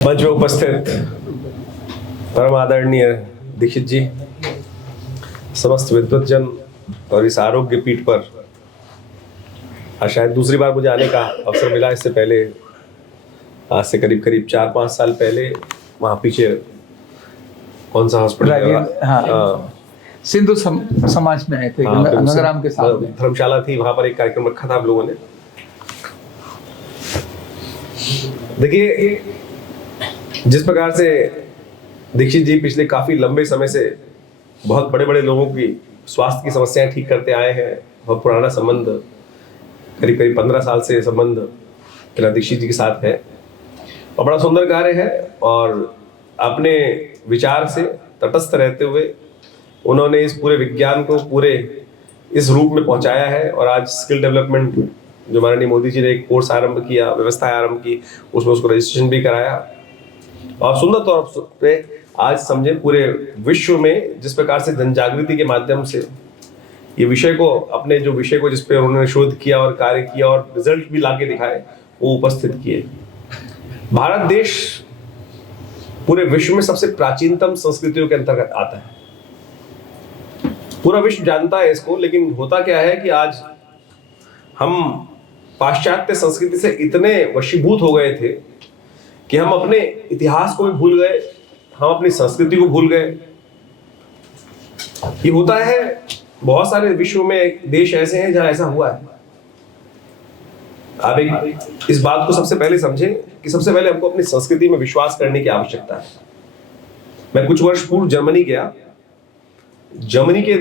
मंच में उपस्थित परम आदरणीय दीक्षित जी, समस्त विद्वत जन और इस आरोग्य पीठ पर आज शायद दूसरी बार मुझे आने का अवसर मिला। इससे पहले आज से करीब करीब 4-5 साल पहले वहाँ पीछे कौन सा हॉस्पिटल, सिंधु समाज में आए थे, गंगाराम के साथ धर्मशाला थी, वहां पर एक कार्यक्रम रखा था आप लोगों ने। देखिए, जिस प्रकार से दीक्षित जी पिछले काफी लंबे समय से बहुत बड़े बड़े लोगों की स्वास्थ्य की समस्याएं ठीक करते आए हैं, बहुत पुराना संबंध, करीब करीब 15 साल से संबंध मेरा दीक्षित जी के साथ है और बड़ा सुंदर कार्य है। और अपने विचार से तटस्थ रहते हुए उन्होंने इस पूरे विज्ञान को पूरे इस रूप में पहुंचाया है। और आज स्किल डेवलपमेंट जो माननीय मोदी जी ने एक कोर्स आरंभ किया, व्यवस्था आरंभ की, उसमें उसको रजिस्ट्रेशन भी कराया और सुंदर तौर पे आज समझे पूरे विश्व में जिस प्रकार से जन जागृति के माध्यम से ये विषय को, अपने जो विषय को जिस पे उन्होंने शोध किया और कार्य किया और रिजल्ट भी लाके दिखाए, वो उपस्थित किए। भारत देश पूरे विश्व में सबसे प्राचीनतम संस्कृतियों के अंतर्गत आता है, पूरा विश्व जानता है इसको। लेकिन होता क्या है कि आज हम पाश्चात्य संस्कृति से इतने वशीभूत हो गए थे कि हम अपने इतिहास को भी भूल गए, हम अपनी संस्कृति को भूल गए। ये होता है, बहुत सारे विश्व में देश ऐसे हैं जहां ऐसा हुआ है। आप एक इस बात को सबसे पहले समझें कि सबसे पहले हमको अपनी संस्कृति में विश्वास करने की आवश्यकता है। मैं कुछ वर्ष पूर्व जर्मनी गया। जर्मनी के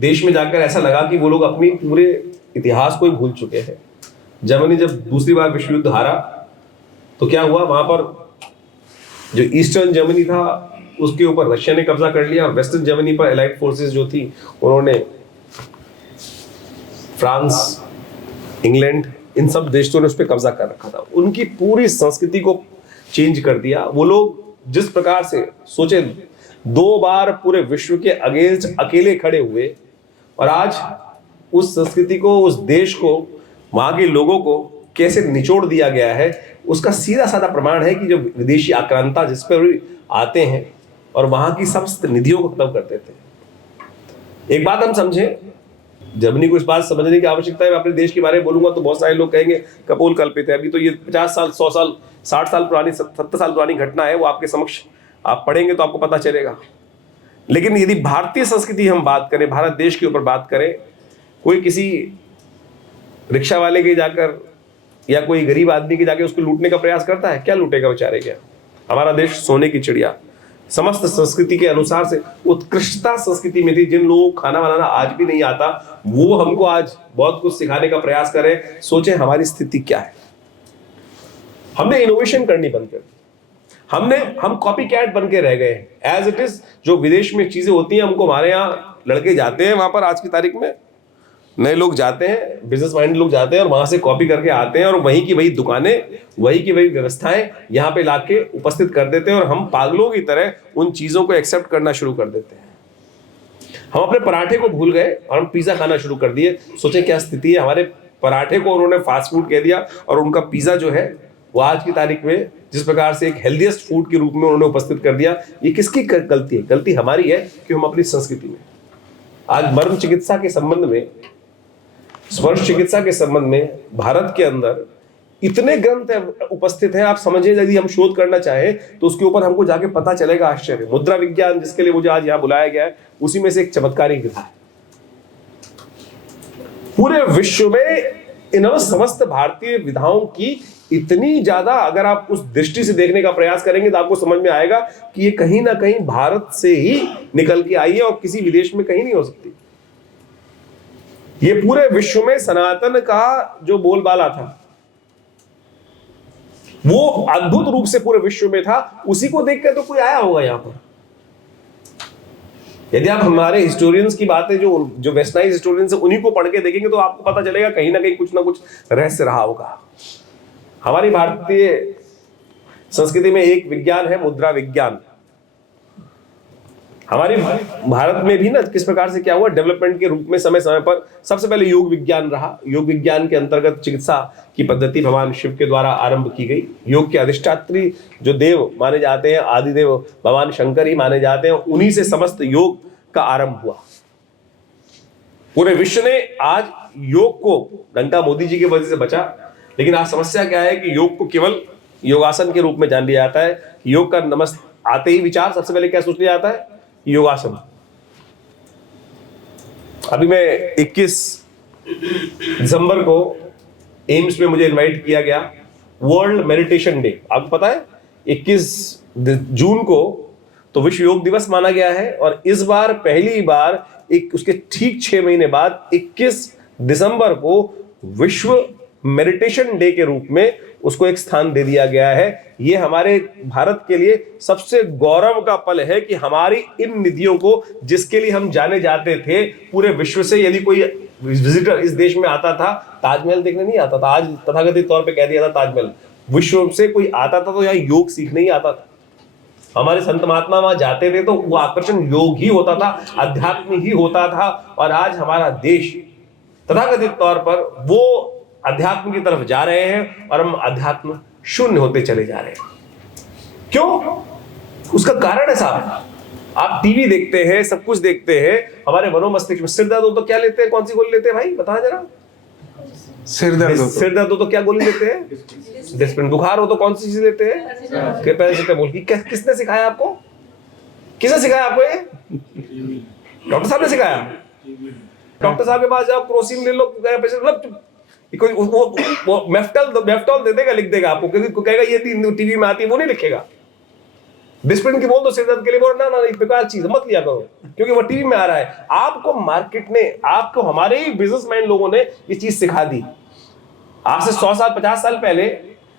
देश में जाकर ऐसा लगा कि वो लोग अपनी पूरे इतिहास को ही भूल चुके हैं। जर्मनी जब दूसरी बार विश्व युद्ध हारा तो क्या हुआ, वहां पर जो ईस्टर्न जर्मनी था उसके ऊपर रशिया ने कब्जा कर लिया और वेस्टर्न जर्मनी पर एलाइड फोर्सेस जो थी उन्होंने फ्रांस, इंग्लैंड, इन सब देशों ने उस पर कब्जा कर रखा था। उनकी पूरी संस्कृति को चेंज कर दिया। वो लोग जिस प्रकार से सोचे, 2 बार पूरे विश्व के अगेंस्ट अकेले खड़े हुए और आज उस संस्कृति को, उस देश को, वहां के लोगों को कैसे निचोड़ दिया गया है, उसका सीधा साधा प्रमाण है कि जो विदेशी आक्रांता जिस पर आते हैं और वहां की समस्त निधियों को खत्म कर देते हैं। एक बात हम समझें, जर्मनी को इस बात समझने की आवश्यकता है। मैं अपने देश के बारे में बोलूंगा तो बहुत सारे लोग कहेंगे कपोल कल्पित है। अभी तो ये 50 साल, 100 साल, 60 साल पुरानी, 70 साल पुरानी घटना है। वो आपके समक्ष आप पढ़ेंगे तो आपको पता चलेगा। लेकिन यदि भारतीय संस्कृति हम बात करें, भारत देश के ऊपर बात करें, कोई किसी रिक्शा वाले के जाकर या कोई गरीब आदमी के जाके उसको लूटने का प्रयास करता है? क्या लूटेगा बेचारे? क्या हमारा देश सोने की चिड़िया, समस्त संस्कृति के अनुसार से उत्कृष्टता संस्कृति में थी। जिन लोगों को खाना बनाना आज भी नहीं आता, वो हमको आज बहुत कुछ सिखाने का प्रयास करें। सोचें हमारी स्थिति क्या है। हमने इनोवेशन करनी बंद कर दी। हम कॉपी कैट बन के रह गए। एज इट इज जो विदेश में चीजें होती हैं, हमको हमारे यहाँ लड़के जाते हैं, वहां पर आज की तारीख में नए लोग जाते हैं, बिजनेस माइंड लोग जाते हैं और वहां से कॉपी करके आते हैं और वहीं की वही दुकानें, वही की वही व्यवस्थाएं यहाँ पे लाके उपस्थित कर देते हैं और हम पागलों की तरह उन चीजों को एक्सेप्ट करना शुरू कर देते हैं। हम अपने पराठे को भूल गए और हम पिज्जा खाना शुरू कर दिए। सोचें क्या स्थिति है। हमारे पराठे को उन्होंने फास्ट फूड कह दिया और उनका पिज्जा जो है वो आज की तारीख में जिस प्रकार से एक हेल्दीएस्ट फूड के रूप में उन्होंने उपस्थित कर दिया। ये किसकी गलती है? गलती हमारी है कि हम अपनी संस्कृति में आज मर्म चिकित्सा के संबंध में, स्पर्श चिकित्सा के संबंध में भारत के अंदर इतने ग्रंथ उपस्थित हैं। आप समझिए, यदि हम शोध करना चाहें तो उसके ऊपर हमको जाके पता चलेगा। आश्चर्य। मुद्रा विज्ञान जिसके लिए मुझे आज यहाँ बुलाया गया है, उसी में से एक चमत्कारी ग्रंथ है। पूरे विश्व में इन समस्त भारतीय विधाओं की इतनी ज्यादा, अगर आप उस दृष्टि से देखने का प्रयास करेंगे तो आपको समझ में आएगा कि ये कहीं ना कहीं भारत से ही निकल के आई है और किसी विदेश में कहीं नहीं हो सकती। ये पूरे विश्व में सनातन का जो बोलबाला था वो अद्भुत रूप से पूरे विश्व में था। उसी को देखकर तो कोई आया होगा यहां पर। यदि आप हमारे हिस्टोरियंस की बातें, जो वेस्टर्नाइज हिस्टोरियंस है, उन्हीं को पढ़ के देखेंगे तो आपको पता चलेगा कहीं ना कहीं कुछ ना कुछ रहस्य रहा होगा। हमारी भारतीय संस्कृति में एक विज्ञान है, मुद्रा विज्ञान। हमारे भारत में भी ना किस प्रकार से क्या हुआ, डेवलपमेंट के रूप में समय समय पर सबसे पहले योग विज्ञान रहा। योग विज्ञान के अंतर्गत चिकित्सा की पद्धति भगवान शिव के द्वारा आरंभ की गई। योग के अधिष्ठात्री जो देव माने जाते हैं, आदिदेव भगवान शंकर ही माने जाते हैं, उन्हीं से समस्त योग का आरंभ हुआ। पूरे विश्व ने आज योग को, डंका मोदी जी की वजह से बचा, लेकिन आज समस्या क्या है कि योग को केवल योगासन के रूप में जान लिया जाता है। योग का नमस्त आते ही विचार सबसे पहले क्या सोच लिया जाता है, योगासन। अभी मैं 21 दिसंबर को एम्स में मुझे इनवाइट किया गया, वर्ल्ड मेडिटेशन डे। आपको पता है 21 जून को तो विश्व योग दिवस माना गया है, और इस बार पहली बार उसके ठीक 6 महीने बाद 21 दिसंबर को विश्व मेडिटेशन डे के रूप में उसको एक स्थान दे दिया गया है। ये हमारे भारत के लिए सबसे गौरव का पल है कि हमारी इन निधियों को, जिसके लिए हम जाने जाते थे पूरे विश्व से, यदि कोई विजिटर इस देश में आता था, ताजमहल देखने नहीं आता था, आज तथाकथित तौर पे कह दिया था ताजमहल, विश्व से कोई आता था तो यहाँ योग सीखने ही आता था। हमारे संत महात्मा वहां जाते थे तो वो आकर्षण योग ही होता था, अध्यात्म ही होता था। और आज हमारा देश तथाकथित तौर पर वो अध्यात्म की तरफ जा रहे हैं और हम अध्यात्म शून्य होते चले जा रहे हैं। क्यों? उसका कारण है साहब, आप टीवी देखते हैं, सब कुछ देखते हैं, हमारे मनोमस्तिष्क में सिर दर्द हो तो क्या लेते हैं, कौन सी गोली लेते हैं भाई, बता जरा। सिर दर्द हो तो क्या गोली लेते हैं, डिस्प्रिन। बुखार हो तो कौन सी चीज लेते हैं, पैरासिटामोल। किसने सिखाया आपको, किसने सिखाया आपको? ये डॉक्टर साहब ने सिखाया। डॉक्टर साहब के पास जाओ, क्रोसिन ले लो, कोई वो मेफ्टॉल दे देगा, लिख देगा आपको, क्योंकि कहेगा ये टीवी में आती है, वो नहीं लिखेगा। डिस्प्रिन की बोल दो सिर दर्द के लिए, बोल ना एक बेकार चीज मत लिया करो, क्योंकि वो टीवी में आ रहा है। आपको मार्केट ने, आपको हमारे ही बिजनेसमैन लोगों ने ये चीज सिखा दी। आज से 100 साल 50 साल पहले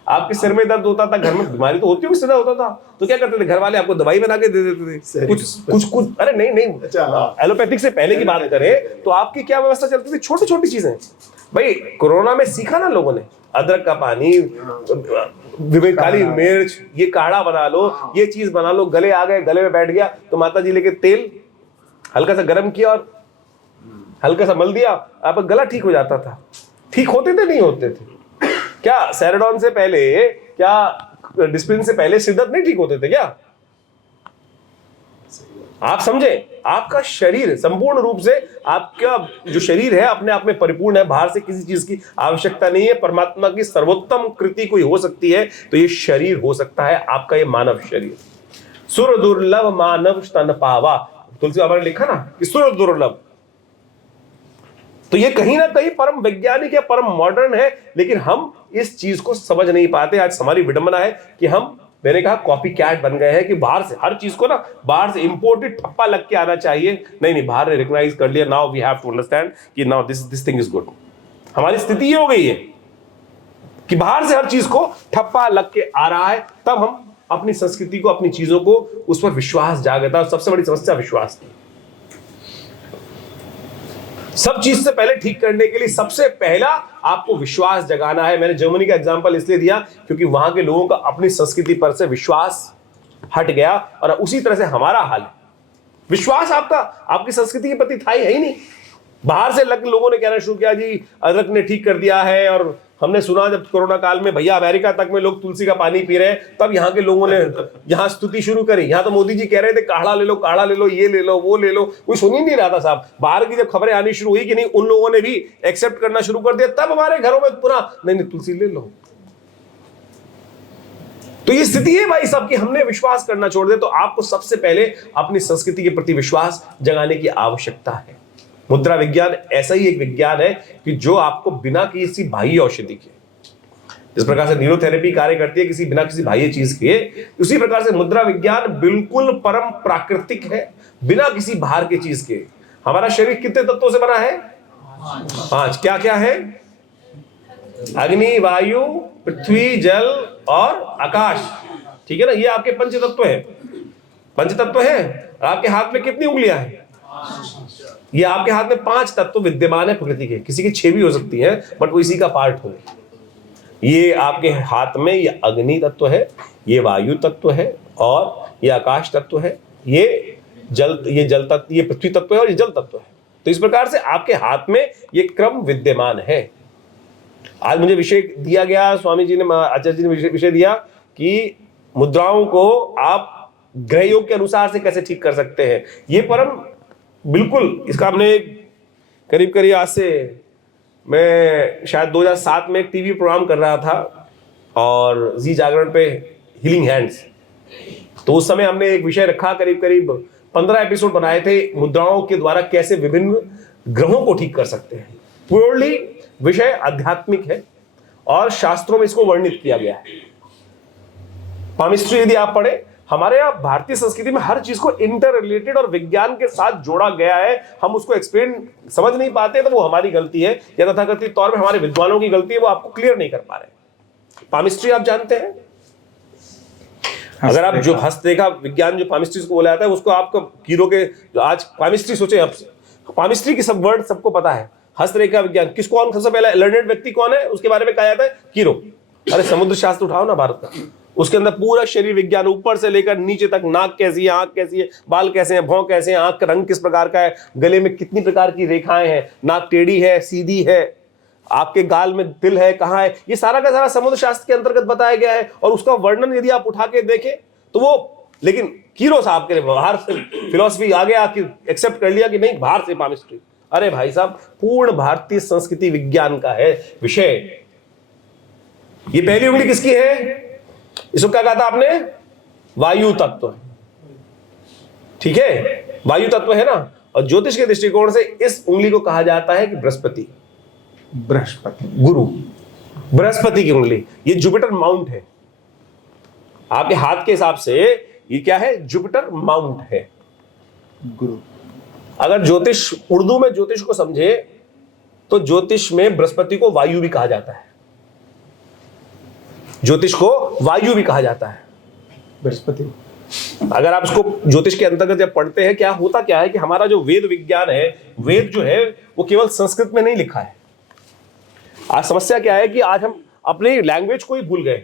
आपके सिर में दर्द होता था, घर में बीमारी तो होती होगी, सिर दर्द होता था तो क्या करते थे, घर वाले आपको दवाई बना के दे देते थे, कुछ अरे नहीं एलोपैथिक से पहले की बात करें तो आपकी क्या व्यवस्था चलती थी, छोटी छोटी चीजें। भाई कोरोना में सीखा ना लोगों ने, अदरक का पानी, काली मिर्च, ये काढ़ा बना लो, ये चीज बना लो, गले आ गए, गले में बैठ गया तो माता जी लेके तेल हल्का सा गर्म किया और हल्का सा मल दिया, आपका गला ठीक हो जाता था। ठीक होते थे, नहीं होते थे क्या? सेरेडॉन से पहले, क्या डिस्प्रिन से पहले सिर दर्द नहीं ठीक होते थे क्या? आप समझे, आपका शरीर संपूर्ण रूप से, आपका जो शरीर है अपने आप में परिपूर्ण है, बाहर से किसी चीज की आवश्यकता नहीं है। परमात्मा की सर्वोत्तम कृति कोई हो सकती है तो ये शरीर हो सकता है, आपका ये मानव शरीर। सुर दुर्लभ मानव स्तन पावा, तुलसी बाबा ने लिखा ना कि सुर दुर्लभ। तो ये कहीं ना कहीं परम वैज्ञानिक है, परम मॉडर्न है, लेकिन हम इस चीज को समझ नहीं पाते। आज हमारी विडंबना है कि हम, मैंने कहा, कॉपी कैट बन गए हैं कि बाहर से हर चीज को ना, बाहर से इंपोर्टेड ठप्पा लग के आना चाहिए। नहीं, बाहर ने रिकॉग्नाइज कर लिया, now we have to understand कि now this thing is good. हमारी स्थिति ये हो गई है कि बाहर से हर चीज को ठप्पा लग के आ रहा है, तब हम अपनी संस्कृति को, अपनी चीजों को, उस पर विश्वास जागता है। सबसे बड़ी समस्या विश्वास की। सब चीज से पहले ठीक करने के लिए सबसे पहला आपको विश्वास जगाना है। मैंने जर्मनी का एग्जांपल इसलिए दिया क्योंकि वहां के लोगों का अपनी संस्कृति पर से विश्वास हट गया, और उसी तरह से हमारा हाल है। विश्वास आपका आपकी संस्कृति के प्रति था ही नहीं। बाहर से लोगों ने कहना शुरू किया जी अदरक ने ठीक कर दिया है, और हमने सुना जब कोरोना काल में भैया अमेरिका तक में लोग तुलसी का पानी पी रहे हैं, तब यहाँ के लोगों ने यहाँ स्तुति शुरू करी। यहाँ तो मोदी जी कह रहे थे काढ़ा ले लो, काढ़ा ले लो, ये ले लो, वो ले लो, कोई सुन ही नहीं रहा था साहब। बाहर की जब खबरें आनी शुरू हुई कि नहीं, उन लोगों ने भी एक्सेप्ट करना शुरू कर दिया, तब हमारे घरों में पूरा नहीं तुलसी ले लो। तो ये स्थिति है भाई साहब कि हमने विश्वास करना छोड़ दिया। तो आपको सबसे पहले अपनी संस्कृति के प्रति विश्वास जगाने की आवश्यकता है। मुद्रा विज्ञान ऐसा ही एक विज्ञान है कि जो आपको बिना किसी बाह्य औषधि के, जिस प्रकार से न्यूरोथेरेपी कार्य करती है बिना किसी बाह्य चीज के, उसी प्रकार से मुद्रा विज्ञान बिल्कुल परम प्राकृतिक है, बिना किसी बाहर की चीज के। हमारा शरीर कितने तत्वों से बना है? 5। क्या क्या है? अग्नि, वायु, पृथ्वी, जल और आकाश। ठीक है ना, ये आपके पंच तत्व है। पंच तत्व है। आपके हाथ में कितनी उंगलियां हैं? ये आपके हाथ में 5 तत्व विद्यमान है प्रकृति के। किसी की 6 भी हो सकती है, बट वो इसी का पार्ट होंगे। ये आपके हाथ में ये अग्नि तत्व है, ये वायु तत्व है, और ये आकाश तत्व है, ये ये जल तत्व, ये पृथ्वी तत्व है और ये जल तत्व है। तो इस प्रकार से आपके हाथ में ये क्रम विद्यमान है। आज मुझे विषय दिया गया, स्वामी जी ने, आचार्य जी ने विषय दिया कि मुद्राओं को आप ग्रह योग के अनुसार से कैसे ठीक कर सकते हैं। ये परम बिल्कुल, इसका हमने करीब करीब आज से, मैं शायद 2007 में एक टीवी प्रोग्राम कर रहा था और जी जागरण पे, हीलिंग हैंड्स। तो उस समय हमने एक विषय रखा, करीब करीब 15 एपिसोड बनाए थे, मुद्राओं के द्वारा कैसे विभिन्न ग्रहों को ठीक कर सकते हैं। प्योरली विषय आध्यात्मिक है और शास्त्रों में इसको वर्णित किया गया है। पामिस्ट्री यदि आप पढ़े, हमारे यहाँ भारतीय संस्कृति में हर चीज को इंटर रिलेटेड और विज्ञान के साथ जोड़ा गया है। हम उसको एक्सप्लेन समझ नहीं पाते तो वो हमारी गलती है, या तथाकथित तौर पे हमारे विद्वानों की गलती है, वो आपको क्लियर नहीं कर पा रहे। पामिस्ट्री आप जानते हैं, अगर आप जो हस्तरेखा विज्ञान, जो पामिस्ट्री को बोला जाता है, उसको आपको कीरो के, जो आज पामिस्ट्री सोचे, अब पामिस्ट्री की सब वर्ड सबको पता है। हस्तरेखा विज्ञान किसको, कौन सबसे पहला लर्नेड व्यक्ति कौन है, उसके बारे में कहा जाता है कीरो। अरे समुद्र शास्त्र उठाओ ना भारत का, उसके अंदर पूरा शरीर विज्ञान ऊपर से लेकर नीचे तक, नाक कैसी है, आंख कैसी है, बाल कैसे हैं, भौं कैसे हैं, आंख का रंग किस प्रकार का है, गले में कितनी प्रकार की रेखाएं हैं, नाक टेढ़ी है, सीधी है, आपके गाल में तिल है, कहाँ है, ये सारा का सारा समुद्र शास्त्र के अंतर्गत बताया गया है। और उसका वर्णन यदि आप उठा के देखें तो वो, लेकिन कीरो साहब के लिए बाहर से फिलॉसफी आ गया कि एक्सेप्ट कर लिया कि नहीं, बाहर से पामिस्ट्री। अरे भाई साहब, पूर्ण भारतीय संस्कृति विज्ञान का है विषय। ये पहली उंगली किसकी है? इसको क्या कहा था आपने? वायु तत्व। ठीक है, वायु तत्व है ना। और ज्योतिष के दृष्टिकोण से इस उंगली को कहा जाता है कि बृहस्पति, गुरु, बृहस्पति की उंगली। ये जुपिटर माउंट है आपके हाथ के हिसाब से। ये क्या है? जुपिटर माउंट है, गुरु। अगर ज्योतिष, उर्दू में ज्योतिष को समझे तो ज्योतिष में बृहस्पति को वायु भी कहा जाता है। ज्योतिष को वायु भी कहा जाता है, बृहस्पति। अगर आप उसको ज्योतिष के अंतर्गत जब पढ़ते हैं, क्या होता क्या है कि हमारा जो वेद विज्ञान है, वेद जो है वो केवल संस्कृत में नहीं लिखा है। आज समस्या क्या है कि आज हम अपनी लैंग्वेज को ही भूल गए।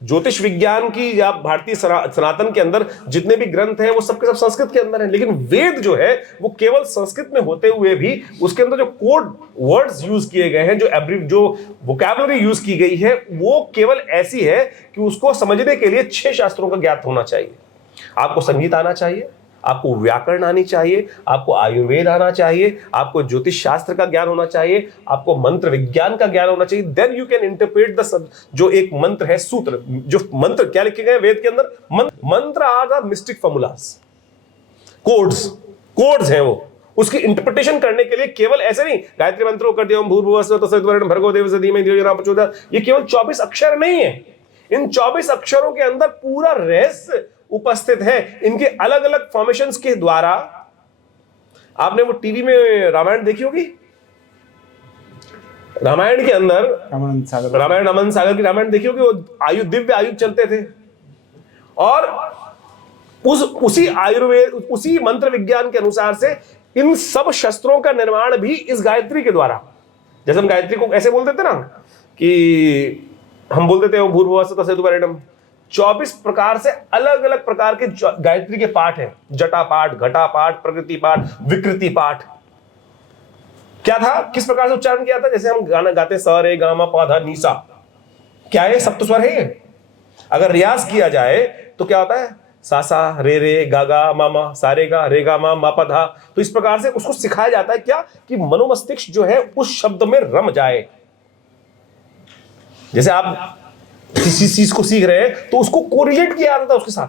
ज्योतिष विज्ञान की या भारतीय सनातन के अंदर जितने भी ग्रंथ हैं वो सबके सब संस्कृत के अंदर हैं, लेकिन वेद जो है वो केवल संस्कृत में होते हुए भी उसके अंदर जो कोड वर्ड्स यूज किए गए हैं, जो वोकैबुलरी यूज की गई है, वो केवल ऐसी है कि उसको समझने के लिए 6 शास्त्रों का ज्ञात होना चाहिए। आपको संगीत आना चाहिए, आपको व्याकरण आनी चाहिए, आपको आयुर्वेद आना चाहिए, आपको ज्योतिष शास्त्र का ज्ञान होना चाहिए, आपको मंत्र विज्ञान का ज्ञान होना चाहिए। Then you can interpret the, जो एक मंत्र है, सूत्र, जो मंत्र क्या लिखे गए वेद के अंदर, mantra are the mystic formulas, codes हैं वो। उसकी इंटरप्रिटेशन करने के लिए केवल ऐसे नहीं, गायत्री मंत्र को कर दिया, ओम भूर्भुवस्सुः तत्सवितुर्वरेण्यं भर्गो देवस्य धीमहि धियो यो न प्रचोदयात्, ये केवल 24 अक्षर नहीं है। इन 24 अक्षरों के अंदर पूरा रहस्य उपस्थित है। इनके अलग अलग फॉर्मेशंस के द्वारा, आपने वो टीवी में रामायण देखी होगी, रामायण के अंदर रामायण अमन सागर की रामायण देखी होगी, वो दिव्य आयुध चलते थे। और उसी आयुर्वेद, उसी मंत्र विज्ञान के अनुसार से इन सब शस्त्रों का निर्माण भी इस गायत्री के द्वारा, जैसे हम गायत्री को ऐसे बोल देते ना कि हम बोल देते हैं भूर्भुवस्सुः तत्सवितुर्वरेण्यं, 24 प्रकार से अलग अलग प्रकार के गायत्री के पाठ हैं। जटा पाठ, घटा पाठ, प्रकृति पाठ, विकृति पाठ। क्या था, किस प्रकार से उच्चारण किया था? जैसे हम गाना गाते स रे गा मा पा धा नी सा, क्या है? सप्तस्वर है। अगर रियाज किया जाए तो क्या होता है? सा सा रे रे गा गा मा मा, सा रे गा मा पा धा। तो इस प्रकार से उसको सिखाया जाता है क्या, कि मनोमस्तिष्क जो है उस शब्द में रम जाए। जैसे आप किसी चीज को सीख रहे हैं तो उसको कोरिलेट किया जाता है उसके साथ।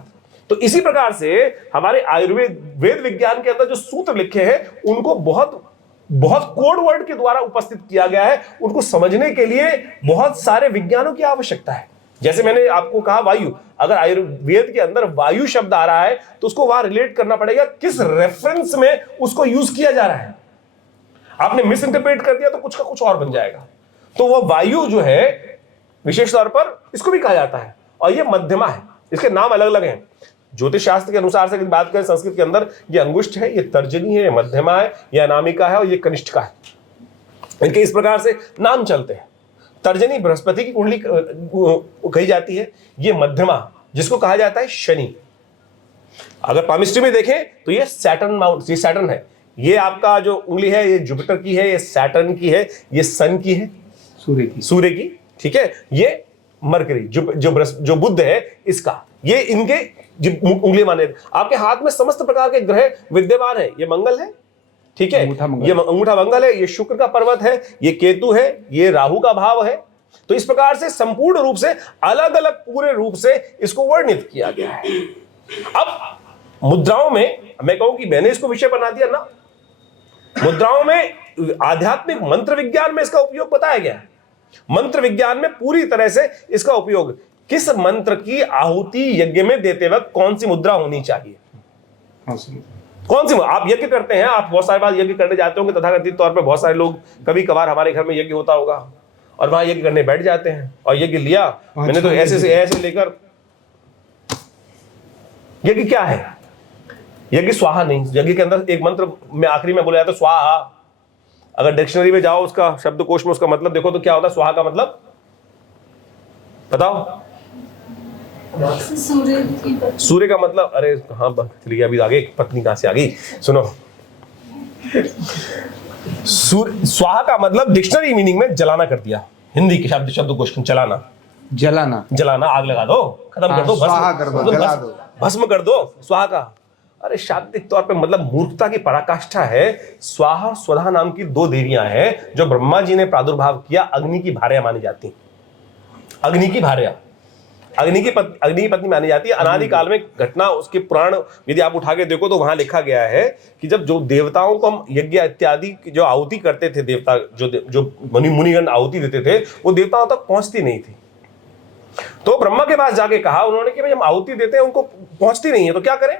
तो इसी प्रकार से हमारे आयुर्वेद, वेद विज्ञान के अंदर जो सूत्र लिखे हैं, उनको बहुत बहुत कोड वर्ड के द्वारा उपस्थित किया गया है। उनको समझने के लिए बहुत सारे विज्ञानों की आवश्यकता है। जैसे मैंने आपको कहा वायु, अगर आयुर्वेद के अंदर वायु शब्द आ रहा है तो उसको वहां रिलेट करना पड़ेगा किस रेफरेंस में उसको यूज किया जा रहा है। आपने मिस इंटरप्रेट कर दिया तो कुछ का कुछ और बन जाएगा। तो वह वायु जो है विशेष तौर पर इसको भी कहा जाता है, और ये मध्यमा है। इसके नाम अलग अलग हैं। ज्योतिष शास्त्र के अनुसार से बात करें संस्कृत के अंदर, ये अंगुष्ठ है, ये तर्जनी है, ये मध्यमा है, ये अनामिका है और ये कनिष्ठिका है। इनके इस प्रकार से नाम चलते हैं। तर्जनी बृहस्पति की कुंडली कही जाती है। ये मध्यमा, जिसको कहा जाता है शनि, अगर पामिस्ट्री में देखें तो ये सैटर्न माउंट, ये सैटर्न है, ये आपका जो उंगली है ये जुपिटर की है, ये सैटर्न की है, ये सन की है, सूर्य की, ठीक है, ये मरकरी जो बुध है इसका, ये इनके उंगली माने। आपके हाथ में समस्त प्रकार के ग्रह विद्यमान है, ये मंगल है, ठीक है, ये अंगूठा मंगल है, ये शुक्र का पर्वत है, ये केतु है, ये राहु का भाव है। तो इस प्रकार से संपूर्ण रूप से अलग अलग पूरे रूप से इसको वर्णित किया गया है। अब मुद्राओं में मैं कहूं कि मैंने इसको विषय बना दिया ना, मुद्राओं में आध्यात्मिक मंत्र विज्ञान में इसका उपयोग बताया गया है। मंत्र विज्ञान में पूरी तरह से इसका उपयोग, किस मंत्र की आहुति यज्ञ में देते वक्त कौन सी मुद्रा होनी चाहिए, कौन सी। आप यज्ञ करते हैं, आप बहुत सारे बार यज्ञ करने जाते होंगे तथाकथित तौर पे, बहुत सारे लोग कभी कभार हमारे घर में यज्ञ होता होगा और वहां यज्ञ करने बैठ जाते हैं, और यज्ञ लिया मैंने तो ऐसे से ऐसे लेकर, यज्ञ क्या है, यज्ञ स्वाहा नहीं, यज्ञ के अंदर एक मंत्र में आखिरी में बोला जाता है स्वाहा। अगर डिक्शनरी में जाओ उसका शब्दकोश में उसका मतलब देखो तो क्या होता है स्वाहा का मतलब, बताओ। सूर्य का मतलब, अरे हाँ चलिए अभी आगे पत्नी कहां से आ गई, सुनो। स्वाहा का मतलब डिक्शनरी मीनिंग में जलाना कर दिया, हिंदी के शब्दकोश चलाना, जलाना, आग लगा दो, खत्म कर दो, स्वाहा कर दो, जला दो, भस्म कर दो, स्वाहा का। अरे शाब्दिक तौर पे मतलब मूर्खता की पराकाष्ठा है। स्वाहा और स्वधा नाम की दो देवियां हैं जो ब्रह्मा जी ने प्रादुर्भाव किया, अग्नि की भार्या मानी जाती, अग्नि की भार्या, अग्नि की पत्नी मानी जाती है। अनादि काल में घटना, उसके पुराण यदि आप उठा के देखो तो वहां लिखा गया है कि जब जो देवताओं को हम यज्ञ इत्यादि जो आहुति करते थे, देवता जो मुनिगण आहुति देते थे, वो देवताओं तक पहुंचती नहीं थी। तो ब्रह्मा के पास जाके कहा उन्होंने कि भाई हम आहुति देते हैं, उनको पहुंचती नहीं है, तो क्या करें।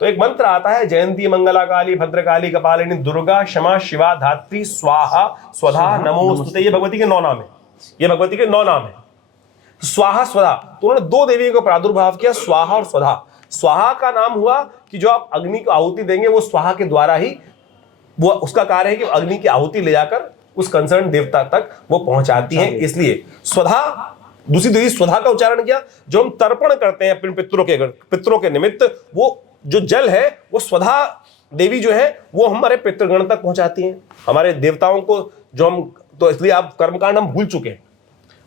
तो एक मंत्र आता है, जयंती मंगला काली भद्रकाली कपालिनी दुर्गा क्षमा शिवा धात्री स्वाहा स्वधा नमोस्तुते। ये भगवती के 9 नाम है, ये भगवती के 9 नाम है, स्वाहा स्वधा। तो उन्होंने 2 देवियों को प्रादुर्भाव किया, स्वाहा और स्वधा। स्वाहा का नाम हुआ कि जो आप अग्नि को आहुति देंगे वो स्वाहा के द्वारा ही, वो उसका कार्य है कि अग्नि की आहुति ले जाकर उस कंसर्न देवता तक वो पहुंचाती है, इसलिए स्वधा। दूसरी देवी स्वधा का उच्चारण किया, जो हम तर्पण करते हैं अपने पितरों के निमित्त, वो जो जल है वो स्वधा देवी जो है वो हमारे पितृगण तक पहुंचाती हैं, हमारे देवताओं को जो हम, तो इसलिए आप कर्मकांड हम भूल चुके हैं।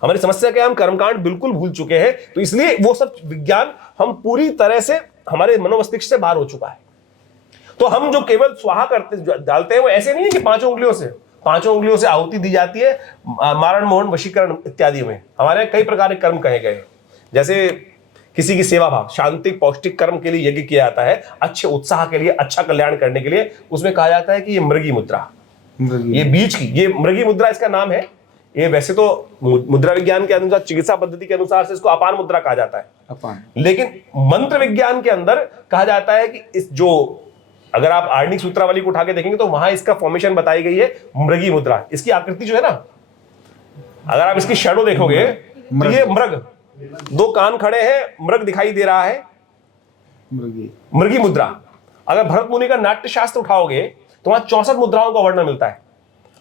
हमारी समस्या क्या है, हम कर्मकांड बिल्कुल भूल चुके हैं, तो इसलिए वो सब विज्ञान हम पूरी तरह से हमारे मनोमस्तिष्क से बाहर हो चुका है। तो हम जो केवल स्वाहा करते डालते हैं वो ऐसे नहीं है कि 5 उंगलियों से आहुति दी जाती है, मारण मोहन वशीकरण इत्यादि में हमारे कई प्रकार के कर्म कहे गए। जैसे किसी की सेवा भाव, शांतिक पौष्टिक कर्म के लिए यज्ञ किया जाता है, अच्छे उत्साह के लिए, अच्छा कल्याण करने के लिए, उसमें कहा जाता है कि ये मृगी मुद्रा, ये बीच की, ये मृगी मुद्रा इसका नाम है। ये वैसे तो मुद्रा विज्ञान के अनुसार, चिकित्सा पद्धति के अनुसार से इसको अपान मुद्रा कहा जाता है, लेकिन मंत्र विज्ञान के अंदर कहा जाता है कि इस जो, अगर आप आर्णिक सूत्रावली को उठा के देखेंगे तो वहां इसका फॉर्मेशन बताई गई है मृगी मुद्रा। इसकी आकृति जो है ना, अगर आप इसकी शैडो देखोगे तो ये मृग, 2 कान खड़े हैं, मृग दिखाई दे रहा है, मृगी मुद्रा। अगर भरत मुनि का नाट्य शास्त्र उठाओगे तो वहां 64 मुद्राओं का वर्णन मिलता है।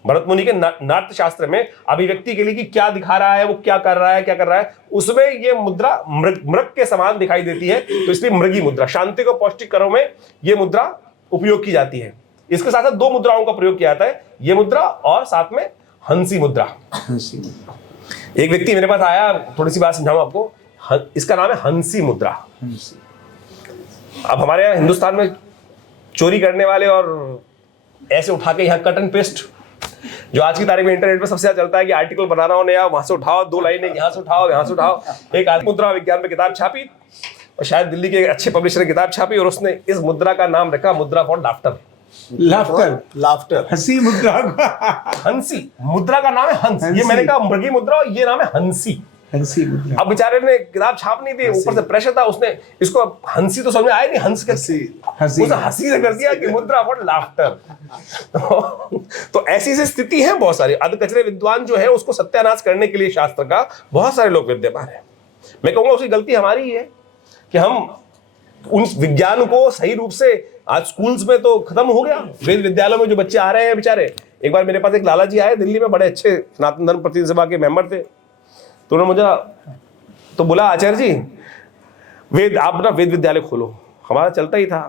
भरत मुनि के नाट्य शास्त्र में अभिव्यक्ति के लिए कि क्या दिखा रहा है, वो क्या कर रहा है, उसमें ये मुद्रा मृग के समान दिखाई देती है, तो इसलिए मृगी मुद्रा। शांति को पौष्टिक कर्मों में ये मुद्रा उपयोग की जाती है। इसके साथ साथ 2 मुद्राओं का प्रयोग किया जाता है, ये मुद्रा और साथ में हंसी मुद्रा। एक व्यक्ति मेरे पास आया, थोड़ी सी बात समझाऊं आपको, इसका नाम है हंसी मुद्रा। अब हमारे यहाँ हिंदुस्तान में चोरी करने वाले और ऐसे उठा के यहाँ कट एंड पेस्ट, जो आज की तारीख में इंटरनेट पे सबसे ज्यादा चलता है कि आर्टिकल बनाना हो नया, वहां से उठाओ, 2 लाइनें यहाँ से उठाओ, यहाँ से उठाओ। एक आदमी मुद्रा विज्ञान में किताब छापी और शायद दिल्ली के एक अच्छे पब्लिशर ने किताब छापी और उसने इस मुद्रा का नाम रखा मुद्रा फॉर लाफ्टर, हंसी मुद्रा। हंसी मुद्रा का नाम है हंस। ये मैंने कहा मृगी मुद्रा, ये नाम है हंसी मुद्रा। अब बेचारे ने किताब छाप नहीं दी, ऊपर से प्रेशर था, उसने इसको हंसी तो समझ में आया नहीं, हंस के हंसी से कर दिया कि मुद्रा फॉर लाफ्टर। तो ऐसी स्थिति है बहुत सारी। अधकचरे विद्वान जो है उसको सत्यानाश करने के लिए शास्त्र का बहुत सारे लोग विद्यमान है। मैं कहूंगा उसकी गलती हमारी ही है कि हम उन विज्ञान को सही रूप से, आज स्कूल्स में तो खत्म हो गया, वेद विद्यालयों में जो बच्चे आ रहे हैं बेचारे। एक बार मेरे पास एक लाला जी आए दिल्ली में, बड़े अच्छे सनातन धर्म प्रतिनिधि सभा के मेंबर थे, तो उन्होंने मुझे तो बोला आचार्य जी आप ना वेद विद्यालय खोलो, हमारा चलता ही था।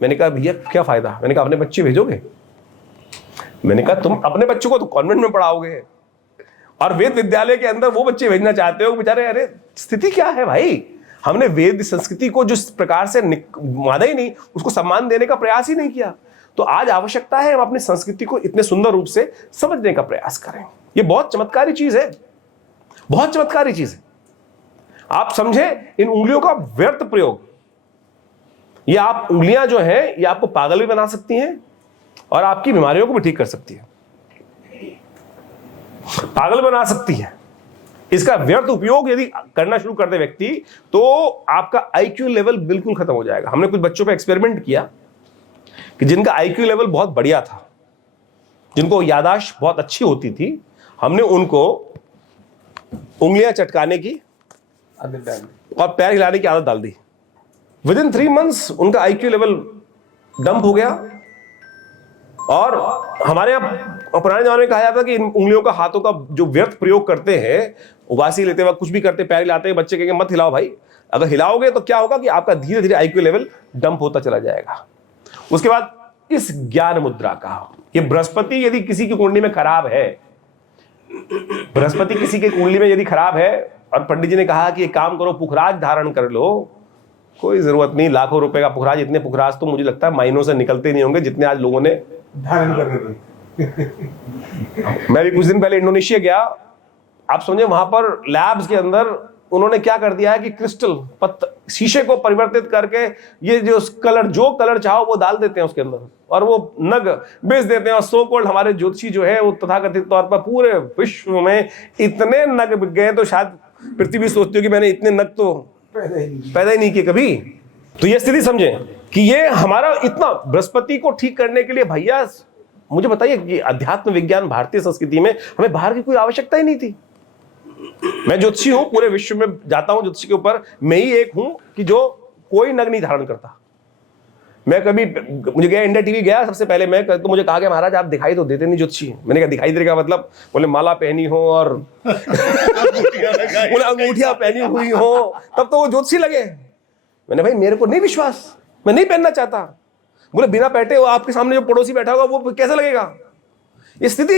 मैंने कहा भैया क्या फायदा, मैंने कहा अपने बच्चे भेजोगे, मैंने कहा तुम अपने बच्चों को तो कॉन्वेंट में पढ़ाओगे और वेद विद्यालय के अंदर वो बच्चे भेजना चाहते हो बेचारे। अरे स्थिति क्या है भाई, हमने वेद संस्कृति को जिस प्रकार से माना ही नहीं, उसको सम्मान देने का प्रयास ही नहीं किया। तो आज आवश्यकता है हम अपनी संस्कृति को इतने सुंदर रूप से समझने का प्रयास करें। ये बहुत चमत्कारी चीज है, बहुत चमत्कारी चीज है। आप समझे इन उंगलियों का व्यर्थ प्रयोग, ये आप उंगलियां जो है ये आपको पागल भी बना सकती हैं और आपकी बीमारियों को भी ठीक कर सकती है, पागल बना सकती है। इसका व्यर्थ उपयोग यदि करना शुरू कर दे व्यक्ति तो आपका आईक्यू लेवल बिल्कुल खत्म हो जाएगा। हमने कुछ बच्चों पे एक्सपेरिमेंट किया कि जिनका आईक्यू लेवल बहुत बढ़िया था, जिनको याददाश्त बहुत अच्छी होती थी, हमने उनको उंगलियां चटकाने की आदत डाल दी और पैर हिलाने की आदत डाल दी। विदिन 3 months उनका आईक्यू लेवल डंप हो गया। और हमारे यहाँ पुराने जमाने में कहा जाता कि इन उंगलियों का, हाथों का जो व्यर्थ प्रयोग करते हैं, उबासी लेते वक्त कुछ भी करते, पैर हिलाते हैं, बच्चे कहेंगे मत हिलाओ भाई। अगर हिलाओगे तो क्या होगा कि आपका धीरे धीरे आईक्यू लेवल डंप होता चला जाएगा। उसके बाद इस ज्ञान मुद्रा का, ये बृहस्पति यदि किसी की कुंडली में खराब है, बृहस्पति किसी की कुंडली में यदि खराब है और पंडित जी ने कहा कि एक काम करो पुखराज धारण कर लो, कोई जरूरत नहीं, लाखों रुपए का पुखराज, इतने पुखराज तो मुझे लगता है महीनों से निकलते नहीं होंगे जितने आज लोगों ने धारण कर रहे मैं भी कुछ दिन पहले इंडोनेशिया गया। आप समझे वहां पर लैब्स के अंदर उन्होंने क्या कर दिया है कि क्रिस्टल शीशे को परिवर्तित करके ये जो कलर, जो कलर चाहो वो डाल देते हैं उसके अंदर और वो नग बेच देते हैं। और सो कॉल्ड हमारे ज्योतिषी जो है वो तथाकथित तौर पर पूरे विश्व में इतने नग बिक गए तो शायद पृथ्वी सोचती हो कि मैंने इतने नग तो पैदा ही नहीं किए कभी। तो ये स्थिति समझे कि ये हमारा इतना बृहस्पति को ठीक करने के लिए, भैया मुझे बताइए कि अध्यात्म विज्ञान भारतीय संस्कृति में हमें बाहर की कोई आवश्यकता ही नहीं थी। मैं ज्योतिषी हूं, पूरे विश्व में जाता हूं ज्योतिषी के ऊपर, मैं ही एक हूं कि जो कोई नग नहीं धारण करता। मैं कभी, मुझे गया इंडिया टीवी गया सबसे पहले मैं, तो मुझे कहा गया महाराज आप दिखाई तो देते नहीं ज्योतिषी। मैंने कहा दिखाई देने का मतलब, बोले माला पहनी हो और बोले अंगूठियां पहनी हुई हो तब तो वो ज्योतिषी लगे। मैंने भाई मेरे को नहीं विश्वास, मैं नहीं पहनना चाहता। बोले बिना पहने वो आपके सामने जो पड़ोसी बैठा होगा वो कैसे लगेगा। ये स्थिति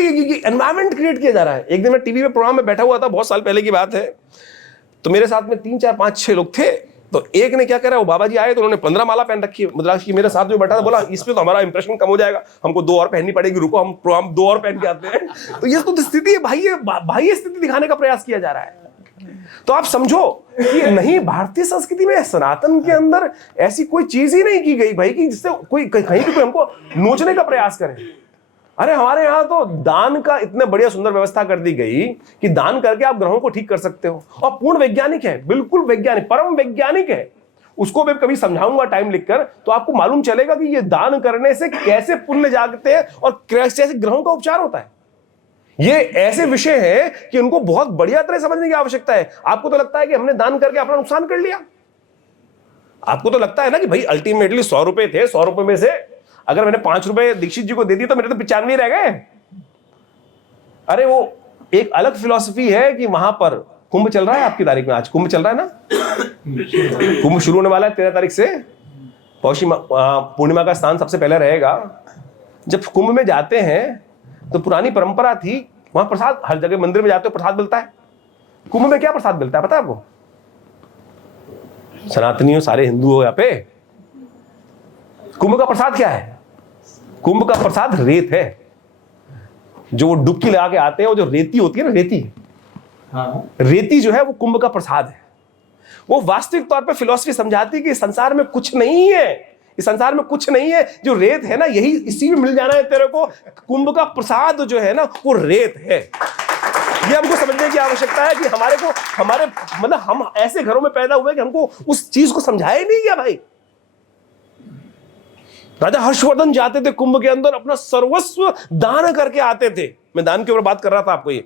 एनवायरमेंट क्रिएट किया जा रहा है। एक दिन मैं टीवी में प्रोग्राम में बैठा हुआ था, बहुत साल पहले की बात है, तो मेरे साथ में 3 4 5 6 लोग थे। तो एक ने क्या करा, वो बाबा जी आए तो उन्होंने 15 माला पहन रखी है मुद्राक्ष की। मेरे साथ जो बैठा था बोला इसमें तो हमारा इंप्रेशन कम हो जाएगा, हमको 2 और पहननी पड़ेगी, रुको हम प्रोग्राम 2 और पहन के आते हैं। तो ये तो स्थिति है भाई, ये बाह्य स्थिति दिखाने का प्रयास किया जा रहा है। तो आप समझो कि नहीं, भारतीय संस्कृति में सनातन के अंदर ऐसी कोई चीज ही नहीं की गई भाई कि जिससे कोई कहीं भी कोई हमको नोचने का प्रयास करे। अरे हमारे यहाँ तो दान का इतने बढ़िया सुंदर व्यवस्था कर दी गई कि दान करके आप ग्रहों को ठीक कर सकते हो। और पूर्ण वैज्ञानिक है, बिल्कुल वैज्ञानिक, परम वैज्ञानिक है। उसको मैं कभी समझाऊंगा टाइम लिखकर, तो आपको मालूम चलेगा कि ये दान करने से कैसे पुण्य जागते हैं और कैसे ग्रहों का उपचार होता है। ये ऐसे विषय हैं कि उनको बहुत बढ़िया तरह समझने की आवश्यकता है। आपको तो लगता है कि हमने दान करके अपना नुकसान कर लिया। आपको तो लगता है ना कि भाई अल्टीमेटली 100 रुपए थे, 100 रुपए में से अगर मैंने 5 रुपए दीक्षित जी को दे दिए तो मेरे तो 95 रह गए। अरे वो एक अलग फिलॉसफी है कि वहां पर कुंभ चल रहा है। आपकी तारीख में आज कुंभ चल रहा है ना, कुंभ शुरू होने वाला है 13 तारीख से। पौषी पूर्णिमा का स्थान सबसे पहले रहेगा। जब कुंभ में जाते हैं तो पुरानी परंपरा थी, वहां प्रसाद, हर जगह मंदिर में जाते हो प्रसाद मिलता है। कुंभ में क्या प्रसाद मिलता है पता है आपको? सनातनी हो, सारे हिंदू हो यहाँ पे, कुंभ का प्रसाद क्या है? कुंभ का प्रसाद रेत है। जो वो डुबकी लगा के आते हैं, वो जो रेती होती है ना, रेती, हाँ। रेती जो है वो कुंभ का प्रसाद है। वो वास्तविक तौर पे फिलॉसफी समझाती है कि संसार में कुछ नहीं है, इस संसार में कुछ नहीं है। जो रेत है ना, यही इसी में मिल जाना है तेरे को। कुंभ का प्रसाद जो है ना वो रेत है। ये हमको समझने की आवश्यकता है कि हमारे मतलब हम ऐसे घरों में पैदा हुए कि हमको उस चीज को समझाया ही नहीं गया भाई। राजा हर्षवर्धन जाते थे कुंभ के अंदर, अपना सर्वस्व दान करके आते थे। मैं दान के ऊपर बात कर रहा था आपको। ये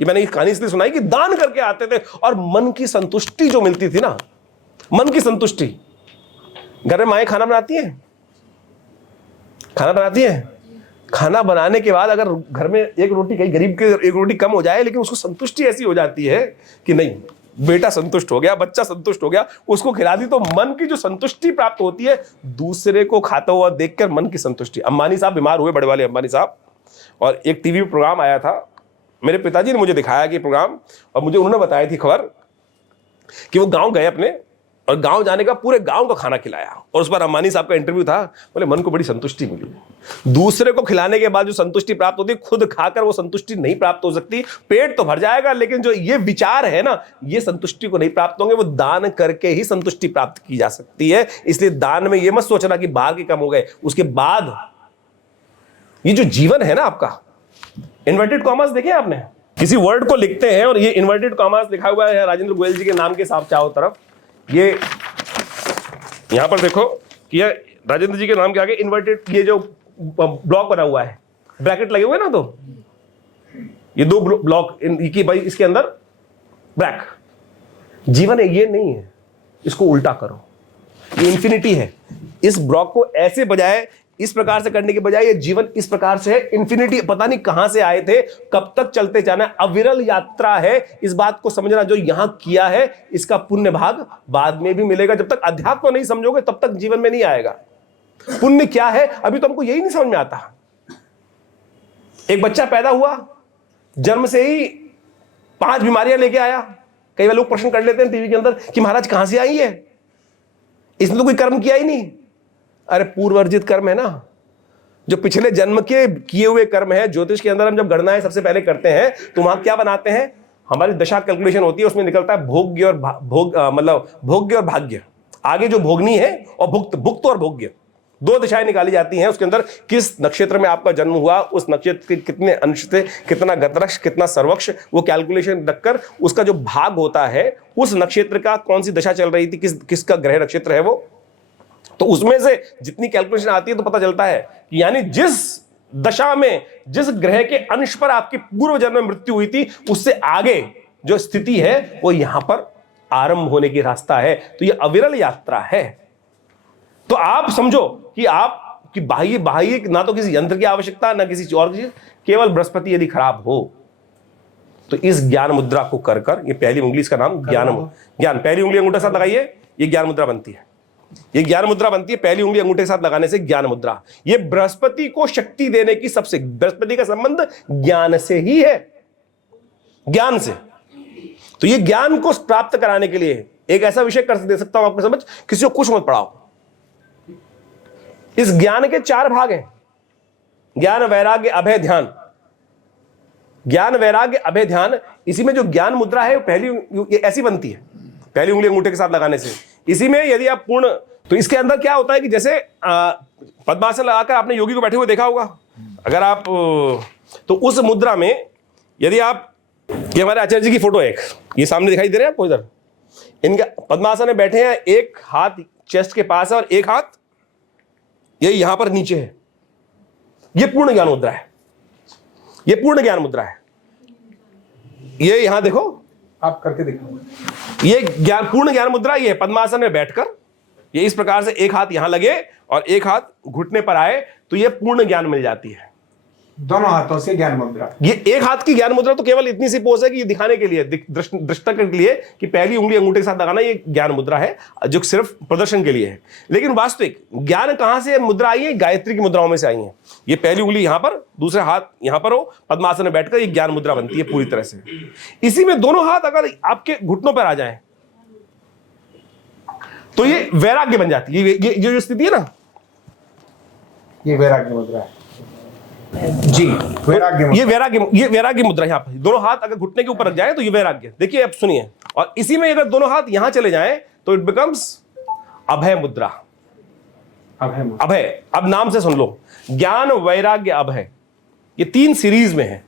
मैंने एक कहानी इसलिए सुनाई कि दान करके आते थे और मन की संतुष्टि जो मिलती थी ना, मन की संतुष्टि। घर में माएं खाना बनाती हैं, खाना बनाती हैं, खाना बनाने के बाद अगर घर में एक रोटी, कहीं गरीब के एक रोटी कम हो जाए, लेकिन उसको संतुष्टि ऐसी हो जाती है कि नहीं, बेटा संतुष्ट हो गया, बच्चा संतुष्ट हो गया, उसको खिला दी, तो मन की जो संतुष्टि प्राप्त होती है, दूसरे को खाता हुआ देखकर मन की संतुष्टि। अंबानी साहब बीमार हुए, बड़े वाले अंबानी साहब, और एक टीवी प्रोग्राम आया था, मेरे पिताजी ने मुझे दिखाया कि प्रोग्राम, और मुझे उन्होंने बताई थी खबर कि वो गांव गए अपने, और गांव जाने का पूरे गांव का खाना खिलाया, और उस पर अंबानी साहब का इंटरव्यू था। बोले मन को बड़ी संतुष्टि मिली। दूसरे को खिलाने के बाद जो संतुष्टि प्राप्त होती है, खुद खाकर वो संतुष्टि नहीं प्राप्त हो सकती। पेट तो भर जाएगा, लेकिन जो ये विचार है ना, ये संतुष्टि को नहीं प्राप्त होंगे। वो दान करके ही संतुष्टि प्राप्त की जा सकती है। इसलिए दान में ये मत सोचना कि बाहर के कम हो गए, उसके बाद ये जो जीवन है ना आपका, इन्वर्टेड कॉमर्स देखे आपने, किसी वर्ड को लिखते हैं और ये इन्वर्टेड कॉमर्स लिखा हुआ है राजेंद्र गोयल जी के नाम के साथ चारों तरफ। ये यहां पर देखो कि ये राजेंद्र जी के नाम के आगे इन्वर्टेड, ये जो ब्लॉक बना हुआ है, ब्रैकेट लगे हुए ना, तो ये दो ब्लॉक की भाई, इसके अंदर ब्रैक जीवन है, ये नहीं है। इसको उल्टा करो, ये इंफिनिटी है। इस ब्लॉक को ऐसे बजाय, इस प्रकार से करने के बजाय, ये जीवन इस प्रकार से है, इंफिनिटी। पता नहीं कहां से आए थे, कब तक चलते जाना, अविरल यात्रा है। इस बात को समझना, जो यहां किया है इसका पुण्य भाग बाद में भी मिलेगा। जब तक अध्यात्म नहीं समझोगे तब तक जीवन में नहीं आएगा। पुण्य क्या है अभी तो हमको यही नहीं समझ में आता। एक बच्चा पैदा हुआ, जन्म से ही 5 बीमारियां लेके आया। कई बार लोग प्रश्न कर लेते हैं टीवी के अंदर कि महाराज कहां से आई है, इसने तो कोई कर्म किया ही नहीं। अरे पूर्वर्जित कर्म है ना, जो पिछले जन्म के किए हुए कर्म है। ज्योतिष के अंदर हम जब गणनाएं सबसे पहले करते हैं तो वहां क्या बनाते हैं, हमारी दशा कैलकुलेशन होती है, उसमें निकलता है भोग्य और मतलब भोग्य और भाग्य। आगे जो भोगनी है और भुक्त और भोग्य, 2 दिशाएं निकाली जाती हैं। उसके अंदर किस नक्षत्र में आपका जन्म हुआ, उस नक्षत्र के कितने अंश थे, कितना गतरक्ष, कितना सर्वक्ष, वो कैलकुलेशन रखकर उसका जो भाग होता है, उस नक्षत्र का कौन सी दशा चल रही थी, किसका ग्रह नक्षत्र है वो, तो उसमें से जितनी कैलकुलेशन आती है तो पता चलता है कि यानी जिस दशा में, जिस ग्रह के अंश पर आपकी पूर्व जन्म में मृत्यु हुई थी, उससे आगे जो स्थिति है वो यहां पर आरंभ होने की रास्ता है। तो ये अविरल यात्रा है। तो आप समझो कि आप कि बाह्य ना तो किसी यंत्र की आवश्यकता, ना किसी और चीज, केवल बृहस्पति यदि खराब हो तो इस ज्ञान मुद्रा को कर ये पहली उंगली, इसका नाम ज्ञान, पहली उंगली अंगूठे साथ लगाइए, ये ज्ञान मुद्रा बनती है। ये ज्ञान मुद्रा बनती है पहली उंगली अंगूठे के साथ लगाने से, ज्ञान मुद्रा। ये बृहस्पति को शक्ति देने की सबसे, बृहस्पति का संबंध ज्ञान से ही है, ज्ञान से। तो ये ज्ञान को प्राप्त कराने के लिए एक ऐसा विषय कर दे सकता हूं आपको समझ, किसी को कुछ मत पढ़ाओ। इस ज्ञान के 4 भाग हैं, ज्ञान वैराग्य अभय ध्यान। ज्ञान वैराग्य अभय ध्यान, इसी में जो ज्ञान मुद्रा है पहली ये ऐसी बनती है, पहली उंगली अंगूठे के साथ लगाने से। इसी में यदि आप पूर्ण, तो इसके अंदर क्या होता है कि जैसे पद्मासन लगाकर आपने योगी को बैठे हुए देखा होगा, अगर आप, तो उस मुद्रा में यदि आप, ये हमारे आचार्य जी की फोटो है, एक ये सामने दिखाई दे रहे हैं आपको, इधर इनका पद्मासन में बैठे हैं, एक हाथ चेस्ट के पास है और एक हाथ ये यहां पर नीचे है। ये पूर्ण ज्ञान मुद्रा है, ये पूर्ण ज्ञान मुद्रा है। ये यहां देखो, आप करके दिखाओ, ये ज्ञान, पूर्ण ज्ञान मुद्रा ये है। पद्मासन में बैठकर ये इस प्रकार से एक हाथ यहां लगे और एक हाथ घुटने पर आए तो ये पूर्ण ज्ञान मिल जाती है। दोनों हाथों से ज्ञान मुद्रा। ये एक हाथ की ज्ञान मुद्रा तो केवल इतनी सी पोज है कि ये दिखाने के लिए, दृष्टा के लिए कि पहली उंगली अंगूठे के साथ लगाना, ये ज्ञान मुद्रा है जो सिर्फ प्रदर्शन के लिए है। लेकिन वास्तविक ज्ञान कहां से मुद्रा आई है, गायत्री की मुद्राओं में से आई है। ये पहली उंगली यहां पर, दूसरा हाथ यहां पर हो, पद्मासन में बैठकर ये ज्ञान मुद्रा बनती है पूरी तरह से। इसी में दोनों हाथ अगर आपके घुटनों पर आ जाए तो ये वैराग्य बन जाती है। ये जो स्थिति है ना, ये वैराग्य मुद्रा है जी, वैराग्य, ये वैराग्य मुद्रा। यहाँ पर दोनों हाथ अगर घुटने के ऊपर रख जाए तो ये वैराग्य। देखिए अब सुनिए, और इसी में अगर दोनों हाथ यहां चले जाएं तो इट बिकम्स अभय मुद्रा। अभय, अब नाम से सुन लो, ज्ञान वैराग्य अभय, ये 3 सीरीज में है।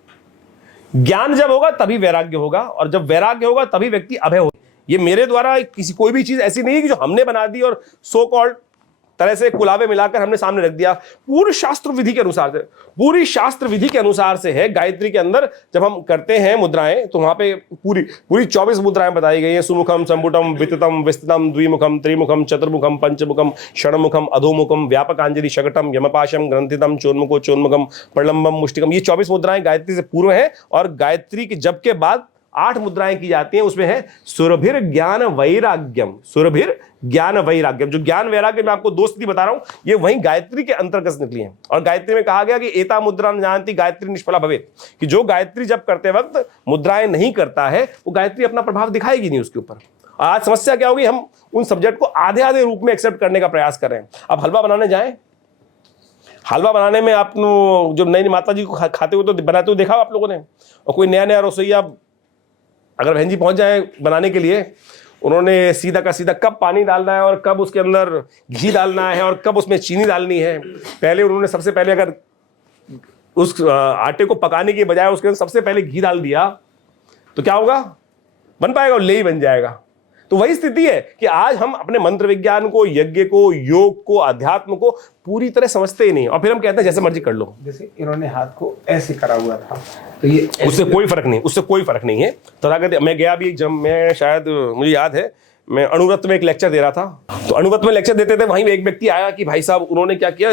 ज्ञान जब होगा तभी वैराग्य होगा, और जब वैराग्य होगा तभी व्यक्ति अभय होगा। ये मेरे द्वारा किसी कोई भी चीज ऐसी नहीं है कि जो हमने बना दी और सो कॉल्ड तरह से कुलावे मिलाकर हमने सामने रख दिया। पूरी शास्त्र विधि के अनुसार से, पूरी शास्त्र विधि के अनुसार से है। गायत्री के अंदर जब हम करते हैं मुद्राएं तो वहां पे पूरी 24 मुद्राएं बताई गई है। सुमुखम, संपुटम, विततम, विस्ततम, द्विमुखम, त्रिमुखम, चतुर्मुखम, पंचमुखम, षण्मुखम, अधोमुखम, व्यापकांजलि, शकटम, यमपाशम, ग्रंथितम, चोन्मुखो, चोन्मुखम, प्रलंबम, मुष्टिकम। ये 24 मुद्राएं गायत्री से पूर्व है, और गायत्री के जप के बाद 8 मुद्राएं की जाती हैं, उसमें है सुरभिर ज्ञान वैराग्यम। सुरभिर ज्ञान वैराग्यम, जो ज्ञान वैराग्य मैं आपको 2 स्थिति बता रहा हूं, ये वहीं गायत्री के अंतर्गत निकली है। और गायत्री में कहा गया कि एता मुद्रा न जानती गायत्री निष्फला भवेत, कि जो गायत्री जब करते वक्त मुद्राएं नहीं करता है वो गायत्री अपना प्रभाव दिखाएगी नहीं उसके ऊपर। आज समस्या क्या होगी, हम उन सब्जेक्ट को आधे आधे रूप में एक्सेप्ट करने का प्रयास कर रहे हैं। अब हलवा बनाने जाएं, हलवा बनाने में आप जो नई माता जी को खाते हुए तो बनाते हुए देखा आप लोगों ने, और कोई नया नया रसोईया अगर बहन जी पहुंच जाए बनाने के लिए, उन्होंने सीधा का सीधा कब पानी डालना है और कब उसके अंदर घी डालना है और कब उसमें चीनी डालनी है, पहले उन्होंने सबसे पहले अगर उस आटे को पकाने के बजाय उसके अंदर सबसे पहले घी डाल दिया तो क्या होगा, बन पाएगा और ले ही बन जाएगा। तो वही स्थिति है कि आज हम अपने मंत्र विज्ञान को, यज्ञ को, योग को, अध्यात्म को पूरी तरह समझते ही नहीं, और फिर हम कहते हैं जैसे मर्जी कर लो। जैसे इन्होंने हाथ को ऐसे करा हुआ था तो ये उससे कोई फर्क नहीं, उससे कोई फर्क नहीं है। तथागत मैं गया भी, जब मैं शायद मुझे याद है मैं अणुव्रत में एक लेक्चर दे रहा था, तो अणुव्रत में लेक्चर देते थे, वहीं एक व्यक्ति आया कि भाई साहब उन्होंने क्या किया,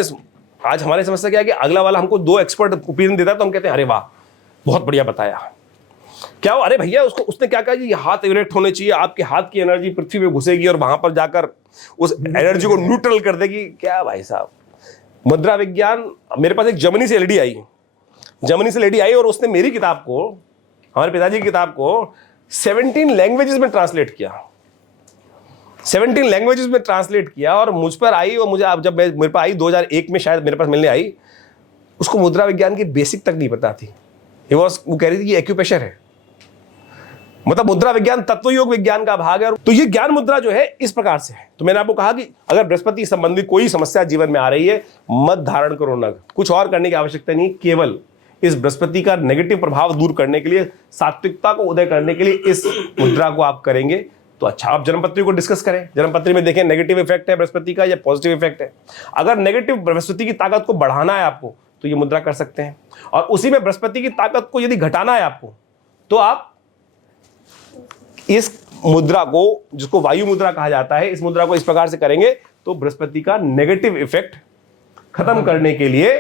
आज हमारी समस्या क्या है कि अगला वाला हमको 2 एक्सपर्ट ओपिनियन देता है तो हम कहते हैं अरे वाह बहुत बढ़िया बताया, क्या हो, अरे भैया उसने क्या कहा जी, हाथ इरेक्ट होने चाहिए, आपके हाथ की एनर्जी पृथ्वी में घुसेगी और वहां पर जाकर उस एनर्जी को न्यूट्रल कर देगी। क्या भाई साहब, मुद्रा विज्ञान। मेरे पास एक जर्मनी से लेडी आई और उसने मेरी किताब को, हमारे पिताजी की किताब को 17 लैंग्वेजेस में ट्रांसलेट किया, 17 लैंग्वेजेस में ट्रांसलेट किया और मुझ पर आई, और मुझे जब मेरे पास आई 2001 में शायद मेरे पास मिलने आई, उसको मुद्रा विज्ञान की बेसिक तक नहीं पता थी। वो कह रही थी कि एक्यूप्रेशर है, मतलब मुद्रा विज्ञान तत्व योग विज्ञान का भाग है। तो ये ज्ञान मुद्रा जो है इस प्रकार से है। तो मैंने आपको कहा कि अगर बृहस्पति संबंधित कोई समस्या जीवन में आ रही है, मत धारण करो नग, कुछ और करने की आवश्यकता नहीं, केवल इस बृहस्पति का नेगेटिव प्रभाव दूर करने के लिए, सात्विकता को उदय करने के लिए इस मुद्रा को आप करेंगे तो अच्छा। आप जन्मपत्री को डिस्कस करें, जन्मपत्री में देखें नेगेटिव इफेक्ट है बृहस्पति का या पॉजिटिव इफेक्ट है। अगर नेगेटिव बृहस्पति की ताकत को बढ़ाना है आपको तो ये मुद्रा कर सकते हैं, और उसी में बृहस्पति की ताकत को यदि घटाना है आपको तो आप इस मुद्रा को, जिसको वायु मुद्रा कहा जाता है, इस मुद्रा को इस प्रकार से करेंगे तो बृहस्पति का नेगेटिव इफेक्ट खत्म करने के लिए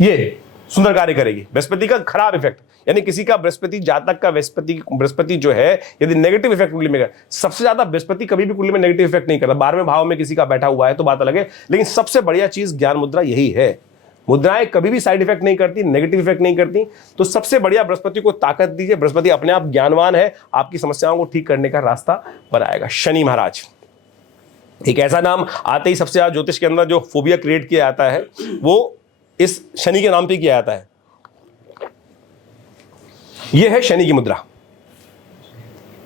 ये सुंदर कार्य करेगी। बृहस्पति का खराब इफेक्ट, यानी किसी का बृहस्पति जातक का बृहस्पति जो है यदि नेगेटिव इफेक्ट कुंडली में, सबसे ज्यादा बृहस्पति कभी भी कुंडली में नेगेटिव इफेक्ट नहीं करता। 12वें भाव में किसी का बैठा हुआ है तो बात अलग है, लेकिन सबसे बढ़िया चीज ज्ञान मुद्रा यही है। मुद्राएं कभी भी साइड इफेक्ट नहीं करती, नेगेटिव इफेक्ट नहीं करती। तो सबसे बढ़िया बृहस्पति को ताकत दीजिए। बृहस्पति अपने आप ज्ञानवान है, आपकी समस्याओं को ठीक करने का रास्ता बनाएगा। शनि महाराज, एक ऐसा नाम आते ही सबसे ज्यादा ज्योतिष के अंदर जो फोबिया क्रिएट किया जाता है वो इस शनि के नाम पे किया जाता है। यह है शनि की मुद्रा,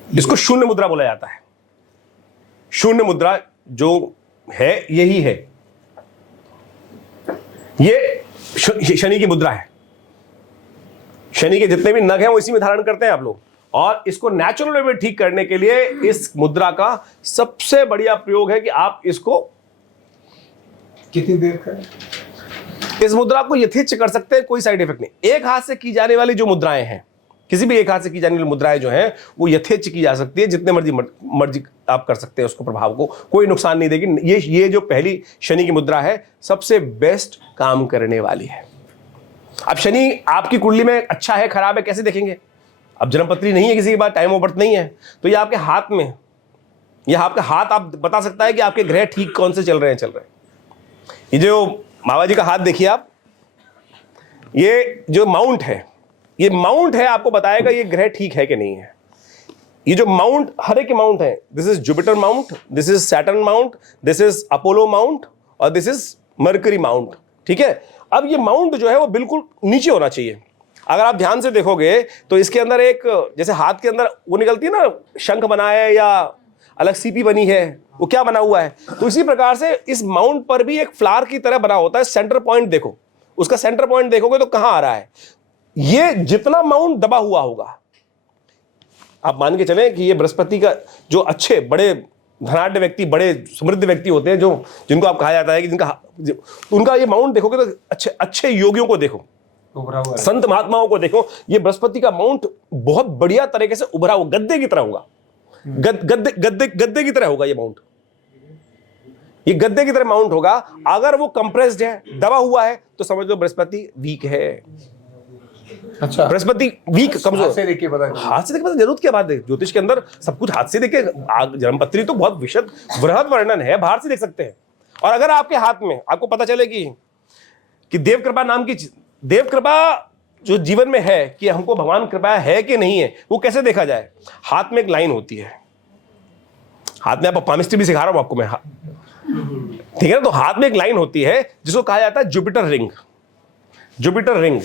इसको शून्य मुद्रा बोला जाता है। शून्य मुद्रा जो है यही है, ये शनि की मुद्रा है। शनि के जितने भी नग हैं वो इसी में धारण करते हैं आप लोग, और इसको नेचुरल वे में ठीक करने के लिए इस मुद्रा का सबसे बढ़िया प्रयोग है कि आप इसको कितनी देर करें, इस मुद्रा को यथेच्छ कर सकते हैं, कोई साइड इफेक्ट नहीं। एक हाथ से की जाने वाली जो मुद्राएं हैं, किसी भी एक हाथ से की जाने वाली मुद्राएं जो हैं वो यथेच्छ की जा सकती है, जितने मर्जी आप कर सकते हैं उसको, प्रभाव को कोई नुकसान नहीं देगी। ये जो पहली शनि की मुद्रा है सबसे बेस्ट काम करने वाली है। अब शनि आपकी कुंडली में अच्छा है खराब है कैसे देखेंगे? अब जन्मपत्री नहीं है किसी के पास, टाइम ऑफ बर्थ नहीं है, तो ये आपके हाथ में, यह आपका हाथ आप बता सकता है कि आपके ग्रह ठीक कौन से चल रहे हैं। ये जो बाबा जी का हाथ देखिए आप, ये जो माउंट है, ये माउंट है, आपको बताएगा ये ग्रह ठीक है कि नहीं है। ये जो माउंट, हर एक माउंट है, this is Jupiter mount, this is Saturn mount, this is Apollo mount और दिस इज मरकरी माउंट। ठीक है, अब ये माउंट जो है वो बिल्कुल नीचे होना चाहिए। अगर आप ध्यान से देखोगे तो इसके अंदर एक, जैसे हाथ के अंदर वो निकलती है ना, शंख बना है या अलग सीपी बनी है, वो क्या बना हुआ है, तो इसी प्रकार से इस माउंट पर भी एक फ्लावर की तरह बना होता है। सेंटर पॉइंट देखो, उसका सेंटर पॉइंट देखोगे तो कहां आ रहा है, ये जितना माउंट दबा हुआ होगा, आप मान के चलें कि ये बृहस्पति का जो अच्छे बड़े धनाढ्य व्यक्ति, बड़े समृद्ध व्यक्ति होते हैं, जो जिनको आप कहा जाता है कि उनका ये माउंट देखोगे तो अच्छे योगियों को देखो, संत महात्माओं को देखो, ये बृहस्पति का माउंट बहुत बढ़िया तरीके से उभरा हुआ गद्दे की तरह होगा। गद्दे की तरह होगा ये माउंट, ये गद्दे की तरह माउंट होगा। अगर वो कंप्रेस्ड है, दबा हुआ है, तो समझ लो बृहस्पति वीक है। अच्छा, बृहस्पति वीक कमजोर, से देखिए पता है। हाथ से देखे पता, जरूरत क्या बात है, ज्योतिष के अंदर सब कुछ हाथ से देखे। जन्मपत्री तो बहुत विशद बृहद वर्णन है, बाहर से देख सकते हैं। और अगर आपके हाथ में आपको पता चले कि देव कृपा नाम की देव कृपा जो जीवन में है, कि हमको भगवान कृपा है कि नहीं है, वो कैसे देखा जाए? हाथ में एक लाइन होती है, हाथ में, आप पामिस्ट्री भी सिखा रहा हूं आपको मैं, ठीक है ना? तो हाथ में एक लाइन होती है जिसको कहा जाता है जुपिटर रिंग। जुपिटर रिंग,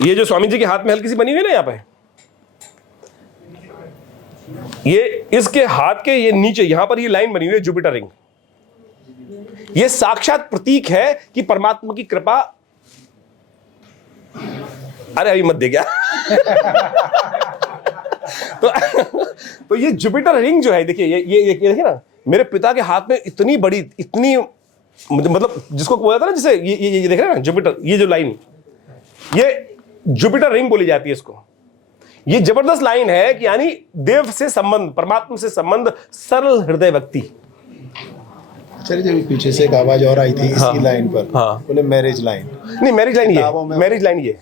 ये जो स्वामी जी के हाथ में हल्की सी बनी हुई है ना यहाँ पे, ये इसके हाथ के ये नीचे यहां पर ये लाइन बनी हुई है जुपिटर रिंग। ये साक्षात प्रतीक है कि परमात्मा की कृपा। अरे अभी मत दे गया। तो ये जुपिटर रिंग जो है, देखिए ये देखिए ना, मेरे पिता के हाथ में इतनी बड़ी, इतनी, मतलब जिसको बोला था ना, जैसे ये देख रहे हैं ना जुपिटर, ये जो लाइन, ये जुपिटर रिंग बोली जाती है इसको। ये जबरदस्त लाइन है कि यानी देव से संबंध, परमात्मा से संबंध, सरल हृदय व्यक्ति। चलिए, जब पीछे से एक आवाज और आई थी इसी लाइन पर, बोले मैरिज लाइन। नहीं, मैरिज लाइन ये, मैरिज लाइन ये,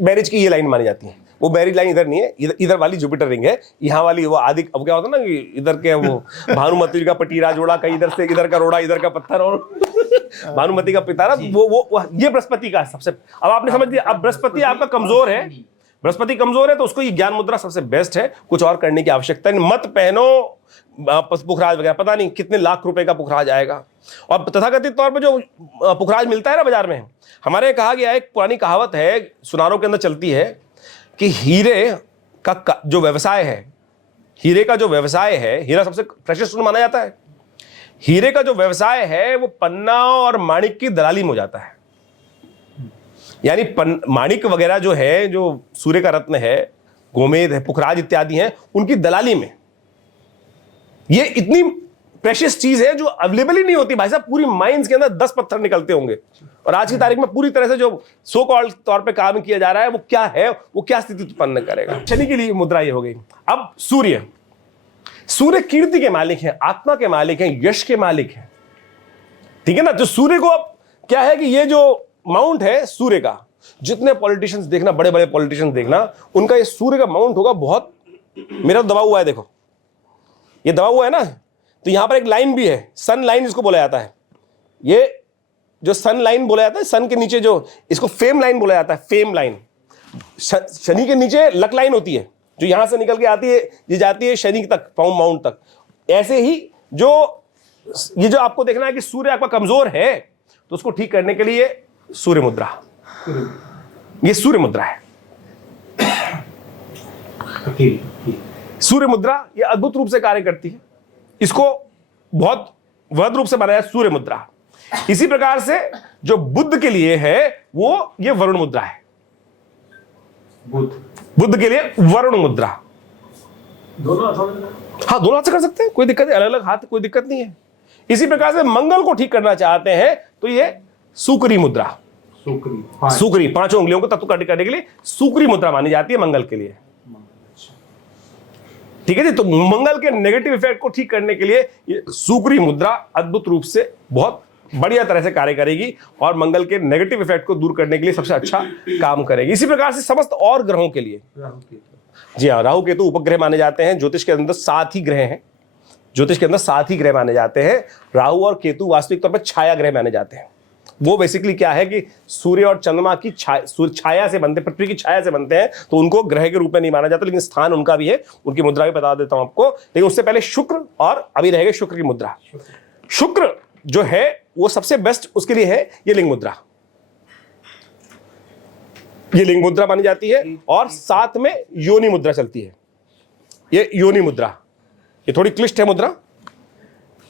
मैरिज की ये लाइन मानी जाती है। वो मैरिज लाइन इधर नहीं है, इधर वाली जुपिटर रिंग है, यहाँ वाली वो आदि। अब क्या होता है ना कि इधर के वो भानुमति का पटीरा जोड़ा, कहीं इधर से इधर का रोड़ा, इधर का पत्थर, और भानुमति का पितारा, वो ये बृहस्पति का सबसे। अब आपने समझ लिया। अब बृहस्पति आपका कमजोर है, बृहस्पति कमजोर है, तो उसको ये ज्ञान मुद्रा सबसे बेस्ट है। कुछ और करने की आवश्यकता नहीं। मत पहनो पुखराज वगैरह, पता नहीं कितने लाख रुपए का पुखराज आएगा। और तथाकथित तौर पे जो पुखराज मिलता है ना बाजार में, हमारे यहाँ कहा गया है, एक पुरानी कहावत है, सुनारों के अंदर चलती है कि हीरे का जो व्यवसाय है, हीरे का जो व्यवसाय है, हीरा सबसे प्रेशियस स्टोन माना जाता है। हीरे का जो व्यवसाय है वो पन्ना और माणिक की दलाली में हो जाता है। यानी माणिक वगैरह जो है, जो सूर्य का रत्न है, गोमेद है, पुखराज इत्यादि हैं, उनकी दलाली में ये इतनी प्रेशियस चीज है जो अवेलेबल ही नहीं होती भाई साहब। पूरी माइंस के अंदर 10 पत्थर निकलते होंगे, और आज की तारीख में पूरी तरह से जो सो कॉल्ड तौर पे काम किया जा रहा है, वो क्या है, वो क्या स्थिति उत्पन्न करेगा। शनि के लिए मुद्रा ये हो गई। अब सूर्य, सूर्य कीर्ति के मालिक है, आत्मा के मालिक है, यश के मालिक है, ठीक है ना? तो सूर्य को अब क्या है कि ये जो माउंट है सूर्य का, जितने पॉलिटिशियंस देखना, बड़े बड़े पॉलिटिशियंस देखना, उनका ये सूर्य का माउंट होगा बहुत। मेरा तो दबा हुआ है, देखो ये दबा हुआ है ना, तो यहां पर एक लाइन भी है, सन लाइन जिसको बोला जाता है। ये जो सन लाइन बोला जाता है, सन के नीचे जो, इसको फेम लाइन बोला जाता है, फेम लाइन। शनि के नीचे लक लाइन होती है, जो यहां से निकल के आती है, ये जाती है शनि तक, माउंट तक। ऐसे ही ये जो आपको देखना है कि सूर्य आपका कमजोर है, तो उसको ठीक करने के लिए सूर्य मुद्रा, ये सूर्य मुद्रा है। सूर्य मुद्रा ये अद्भुत रूप से कार्य करती है। इसको बहुत वृहद रूप से बनाया सूर्य मुद्रा। इसी प्रकार से जो बुद्ध के लिए है, वो ये वरुण मुद्रा है। बुद्ध के लिए वरुण मुद्रा, दोनों हाथ से कर सकते हैं, कोई दिक्कत नहीं, अलग अलग हाथ, कोई दिक्कत नहीं है। इसी प्रकार से मंगल को ठीक करना चाहते हैं तो ये सुकरी मुद्रा, सुकरी 5 उंगलियों को तत्व करने के लिए सुकरी मुद्रा मानी जाती है मंगल के लिए, ठीक है जी। तो मंगल के नेगेटिव इफेक्ट को ठीक करने के लिए ये सुकरी मुद्रा अद्भुत रूप से बहुत बढ़िया तरह से कार्य करेगी और मंगल के नेगेटिव इफेक्ट को दूर करने के लिए सबसे अच्छा काम करेगी। इसी प्रकार से समस्त और ग्रहों के लिए, जी हाँ, राहु केतु उपग्रह माने जाते हैं। ज्योतिष के अंदर 7 ही ग्रह हैं, ज्योतिष के अंदर 7 ही ग्रह माने जाते हैं। राहु और केतु वास्तविक तौर पर छाया ग्रह माने जाते हैं। वो बेसिकली क्या है कि सूर्य और चंद्रमा की छाया से बनते, पृथ्वी की छाया से बनते हैं, तो उनको ग्रह के रूप में नहीं माना जाता, लेकिन स्थान उनका भी है, उनकी मुद्रा भी बता देता हूं आपको। लेकिन उससे पहले शुक्र, और अभी रहेगा शुक्र की मुद्रा। शुक्र जो है वो सबसे बेस्ट उसके लिए है ये लिंग मुद्रा, ये लिंग मुद्रा मानी जाती है। और साथ में योनि मुद्रा चलती है, ये योनि मुद्रा, ये थोड़ी क्लिष्ट है मुद्रा।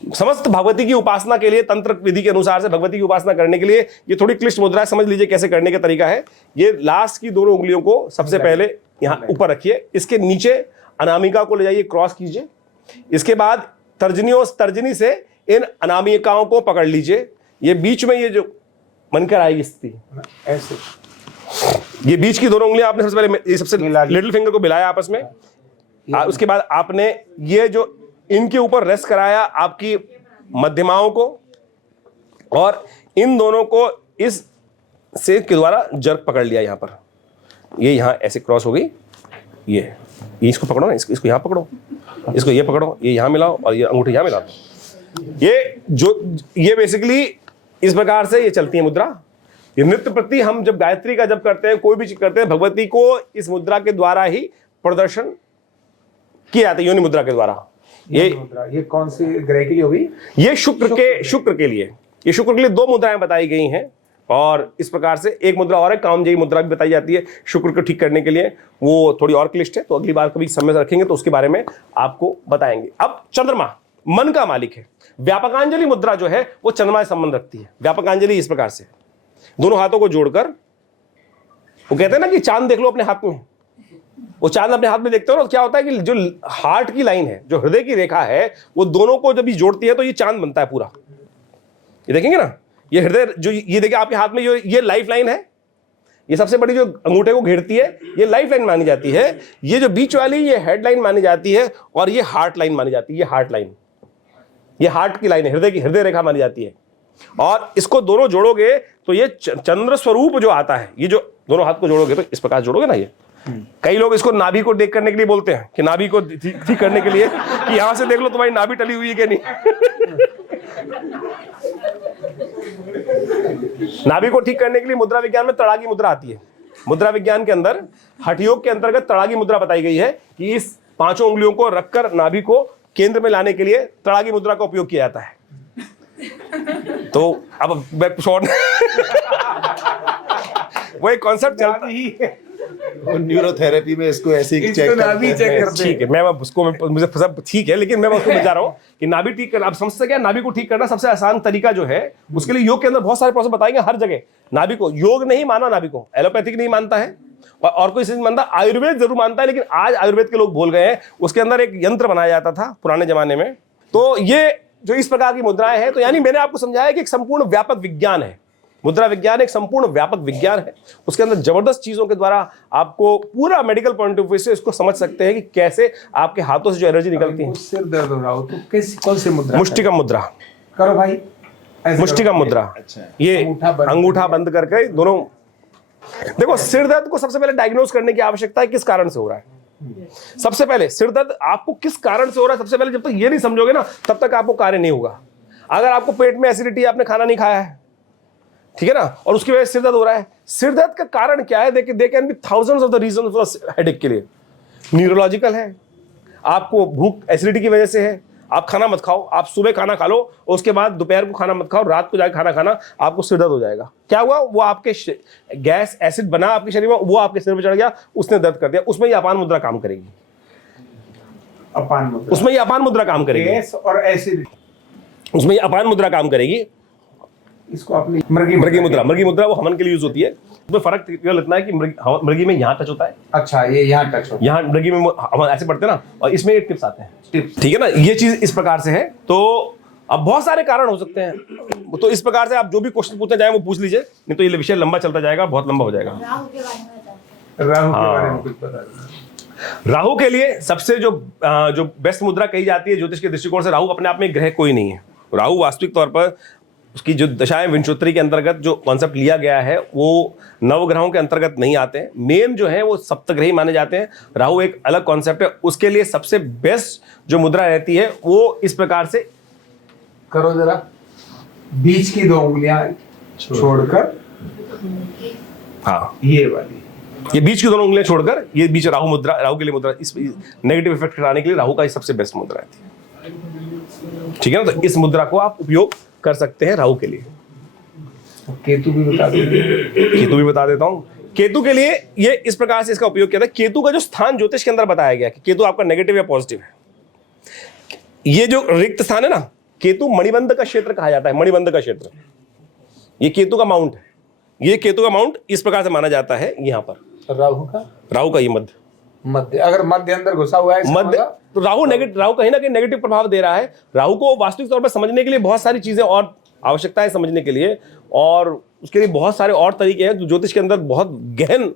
समस्त भगवती की उपासना के लिए, तंत्र विधि के अनुसार से भगवती की उपासना करने के लिए ये थोड़ी क्लिष्ट मुद्रा है। समझ लीजिए कैसे करने का तरीका है। ये लास्ट की दोनों उंगलियों को सबसे पहले यहां ऊपर रखिए, इसके नीचे अनामिका को ले जाइए, क्रॉस कीजिए। इसके बाद तर्जनी से इन अनामिकाओं को पकड़ लीजिए। ये बीच में ये जो बनकर आएगी स्थिति ऐसे, ये बीच की दोनों उंगलियां आपने सबसे पहले, ये सबसे लिटिल फिंगर को मिलाया आपस में। उसके बाद आपने ये जो इनके ऊपर रेस्ट कराया आपकी मध्यमाओं को, और इन दोनों को इस से के द्वारा जर्क पकड़ लिया यहां पर, ये यहाँ ऐसे क्रॉस हो गई, ये इसको पकड़ो ना, इसको यहाँ पकड़ो, इसको ये पकड़ो, ये यहाँ मिलाओ और ये अंगूठी यहाँ मिलाओ। ये बेसिकली इस प्रकार से ये चलती है मुद्रा। ये नृत्य प्रति हम जब गायत्री का जब करते हैं, कोई भी चीज करते हैं, भगवती को इस मुद्रा के द्वारा ही प्रदर्शन किया जाता है, योनि मुद्रा के द्वारा। ये कौन सी ग्रह के लिए होगी? ये शुक्र के लिए, ये शुक्र के लिए 2 मुद्राएं बताई गई हैं। और इस प्रकार से एक मुद्रा और है, कामजयी मुद्रा भी बताई जाती है शुक्र को ठीक करने के लिए। वो थोड़ी और क्लिष्ट है, तो अगली बार कभी समय से रखेंगे तो उसके बारे में आपको बताएंगे। अब चंद्रमा मन का मालिक है। व्यापकांजलि मुद्रा जो है वो चंद्रमा से संबंध रखती है। व्यापकांजलि इस प्रकार से दोनों हाथों को जोड़कर, वो कहते हैं ना कि चांद देख लो अपने हाथ में, वो चांद अपने हाथ में देखते हो ना, क्या होता है कि जो हार्ट की लाइन है, जो हृदय की रेखा है, वो दोनों को जब ये जोड़ती है तो ये चांद बनता है पूरा। ये देखेंगे ना, ये हृदय जो ये देखिए आपके हाथ में, जो ये लाइफ लाइन है, ये सबसे बड़ी जो अंगूठे को घेरती है, ये लाइफ लाइन मानी जाती है। ये जो बीच वाली ये हेड लाइन मानी जाती है, और ये हार्ट लाइन मानी जाती है। ये हार्ट लाइन, ये हार्ट की लाइन है, हृदय की हृदय रेखा मानी जाती है। और इसको दोनों जोड़ोगे तो ये चंद्र स्वरूप जो आता है, ये जो दोनों हाथ को जोड़ोगे तो इस प्रकार जोड़ोगे ना। ये कई लोग इसको नाभि को देख करने के लिए बोलते हैं कि नाभि को ठीक करने के लिए कि यहां से देख लो तुम्हारी नाभि टली हुई है कि नहीं। नाभि को ठीक करने के लिए मुद्रा विज्ञान में तड़ागी मुद्रा आती है। मुद्रा विज्ञान के अंदर हठ योग के अंतर्गत तड़ागी मुद्रा बताई गई है कि इस 5 उंगलियों को रखकर नाभि को केंद्र में लाने के लिए तड़ागी मुद्रा का उपयोग किया जाता है। तो अब शॉर्ट वो एक कॉन्सेप्ट चलता ही है, न्यूरोथेरेपी में इसको ऐसे ही चेक करते हैं। ठीक है, मैं उसको मुझे सब ठीक है, लेकिन मैं उसको बता रहा हूँ कि नाभि ठीक करना, अब समझते क्या, नाभि को ठीक करना सबसे आसान तरीका जो है, उसके लिए योग के अंदर बहुत सारे प्रोसेस बताएंगे हर जगह। नाभि को योग नहीं माना, नाभि को एलोपैथिक नहीं मानता है और कोई चीज मानता, आयुर्वेद जरूर मानता है, लेकिन आज आयुर्वेद के लोग भूल गए हैं। उसके अंदर एक यंत्र बनाया जाता था पुराने जमाने में। तो ये जो इस प्रकार की मुद्राएं हैं, तो यानी मैंने आपको समझाया कि एक संपूर्ण व्यापक विज्ञान है। मुद्रा विज्ञान एक संपूर्ण व्यापक विज्ञान है। उसके अंदर जबरदस्त चीजों के द्वारा आपको पूरा मेडिकल पॉइंट ऑफ व्यू से इसको समझ सकते हैं कि कैसे आपके हाथों से जो एनर्जी निकलती है। सिर दर्द हो रहा हो तो कैसी कौन सी मुद्रा? मुष्टिकम मुद्रा करो भाई, मुष्टिकम मुद्रा। ये अंगूठा बंद करके दोनों, देखो सिर दर्द को सबसे पहले डायग्नोज करने की आवश्यकता है, किस कारण से हो रहा है। सबसे पहले सिर दर्द आपको किस कारण से हो रहा है, सबसे पहले जब तक ये नहीं समझोगे ना, तब तक आपको कार्य नहीं होगा। अगर आपको पेट में एसिडिटी, आपने खाना नहीं खाया है, ठीक है ना, और उसकी वजह से सिर दर्द हो रहा है, सिर दर्द का कारण क्या है? देखिए, they can be thousands of the reason for headache के लिए। न्यूरोलॉजिकल है, आपको भूख एसिडिटी की वजह से है, आप खाना मत खाओ, आप सुबह खाना खा लो, उसके बाद दोपहर को खाना मत खाओ, रात को जाके खाना खाना, आपको सिर दर्द हो जाएगा। क्या हुआ? वो आपके गैस एसिड बना आपके शरीर में, वो आपके सिर पर चढ़ गया, उसने दर्द कर दिया। उसमें ये अपान मुद्रा काम करेगी। अपान मुद्रा, उसमें ये अपान मुद्रा काम करेगी। गैस और एसिड, उसमें ये अपान मुद्रा काम करेगी। इसको अपनी मृगी मुद्रा वो हवन के लिए यूज होती है। उसमें फर्क केवल इतना है कि मृगी में यहाँ टच होता है। अच्छा, ये यहाँ टच होता है, यहाँ मृगी में हम ऐसे पढ़ते हैं ना, और इसमें ये टिप्स आते हैं, टिप्स, ठीक है ना। ये चीज इस प्रकार से है। तो अब बहुत सारे कारण हो सकते हैं, तो इस प्रकार से आप जो भी क्वेश्चन पूछना चाहें वो पूछ लीजिए, नहीं तो ये विषय लंबा चलता जाएगा, बहुत लंबा हो जाएगा। राहु के बारे में बताओ। राहु के बारे में कुछ बता दीजिए। राहु के लिए सबसे जो बेस्ट मुद्रा कही जाती है ज्योतिष के दृष्टिकोण से, राहु अपने आप में ग्रह कोई नहीं है। राहु वास्तविक तौर पर उसकी जो दशाएं विंशोत्तरी के अंतर्गत जो कॉन्सेप्ट लिया गया है, वो नवग्रहों के अंतर्गत नहीं आते हैं। मेन जो है वो सप्तग्रही माने जाते हैं। राहु एक अलग कॉन्सेप्ट है। उसके लिए सबसे बेस्ट जो मुद्रा रहती है वो इस प्रकार से करो जरा, बीच की 2 उंगलियां छोड़कर, हाँ ये वाली, ये बीच की दोनों उंगलियां छोड़कर, ये बीच राहु मुद्रा, राहु के लिए मुद्रा, इस नेगेटिव इफेक्ट कराने के लिए राहु का ये सबसे बेस्ट मुद्रा रहती है, ठीक है ना। तो इस मुद्रा को आप उपयोग कर सकते हैं राहु के लिए। केतु भी बता दीजिए। केतु भी बता देता हूं। केतु के लिए ये इस प्रकार से इसका उपयोग किया था। केतु का जो स्थान ज्योतिष के अंदर बताया गया कि केतु आपका नेगेटिव या पॉजिटिव है। ये जो रिक्त स्थान है ना, केतु मणिबंध का क्षेत्र कहा जाता है। मणिबंध का क्षेत्र, ये केतु का माउंट है। ये केतु का माउंट इस प्रकार से माना जाता है। यहाँ पर राहु का ये मध्य, अगर मध्य अंदर घुसा हुआ है मध्य, तो राहु कहीं ना कहीं नेगेटिव प्रभाव दे रहा है। राहु को वास्तविक तौर पर समझने के लिए बहुत सारी चीजें और आवश्यकता है समझने के लिए, और उसके लिए बहुत सारे और तरीके हैं। ज्योतिष के अंदर बहुत गहन,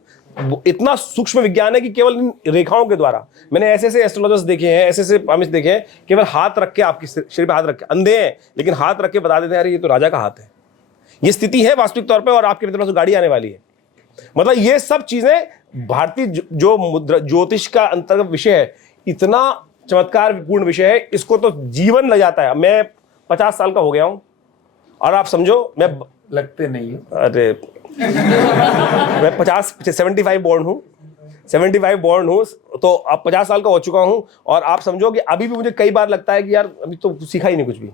इतना सूक्ष्म विज्ञान है कि केवल इन रेखाओं के द्वारा, मैंने ऐसे ऐसे एस्ट्रोलॉजर्स देखे हैं, ऐसे ऐसे पामिस्ट देखे हैं, केवल हाथ रख के आपके शरीर पे हाथ रख के, अंधे हैं लेकिन हाथ रख के बता देते हैं अरे ये तो राजा का हाथ है। ये स्थिति है वास्तविक तौर पर, और आपके तरफ से गाड़ी आने वाली है। मतलब ये सब चीजें भारतीय जो मुद्रा ज्योतिष का अंतर्गत विषय है, इतना चमत्कार पूर्ण विषय है, इसको तो जीवन लग जाता है। मैं 50 साल का हो गया हूं और आप समझो मैं लगते नहीं हो। अरे मैं 75 बोर्न हूं, 75 बोर्न हूं, तो अब 50 साल का हो चुका हूं और आप समझो कि अभी भी मुझे कई बार लगता है कि यार अभी तो सीखा ही नहीं कुछ भी।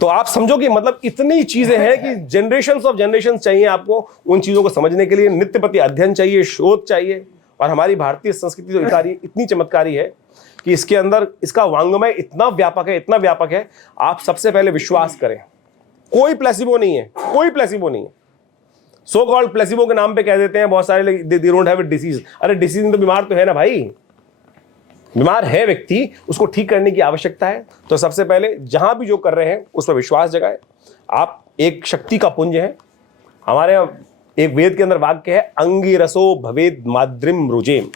तो आप समझो कि मतलब इतनी चीजें हैं कि जनरेशंस ऑफ जनरेशंस चाहिए आपको उन चीजों को समझने के लिए। नित्य प्रति अध्ययन चाहिए, शोध चाहिए। और हमारी भारतीय संस्कृति तो इतनी चमत्कारी है कि इसके अंदर इसका वांग्मय इतना व्यापक है, इतना व्यापक है। आप सबसे पहले विश्वास करें, कोई प्लेसिबो नहीं है, कोई प्लेसिबो नहीं है। सो कॉल्ड प्लेसिबो के नाम पे कह देते हैं बहुत सारे, they don't have a disease. अरे डिसीज तो बीमार तो है ना भाई, बीमार है व्यक्ति, उसको ठीक करने की आवश्यकता है। तो सबसे पहले जहां भी जो कर रहे हैं उस पर विश्वास जगाएं। आप एक शक्ति का पुंज है। हमारे एक वेद के अंदर वाक्य है, अंगिरसो भवेद माद्रिम रुजेम।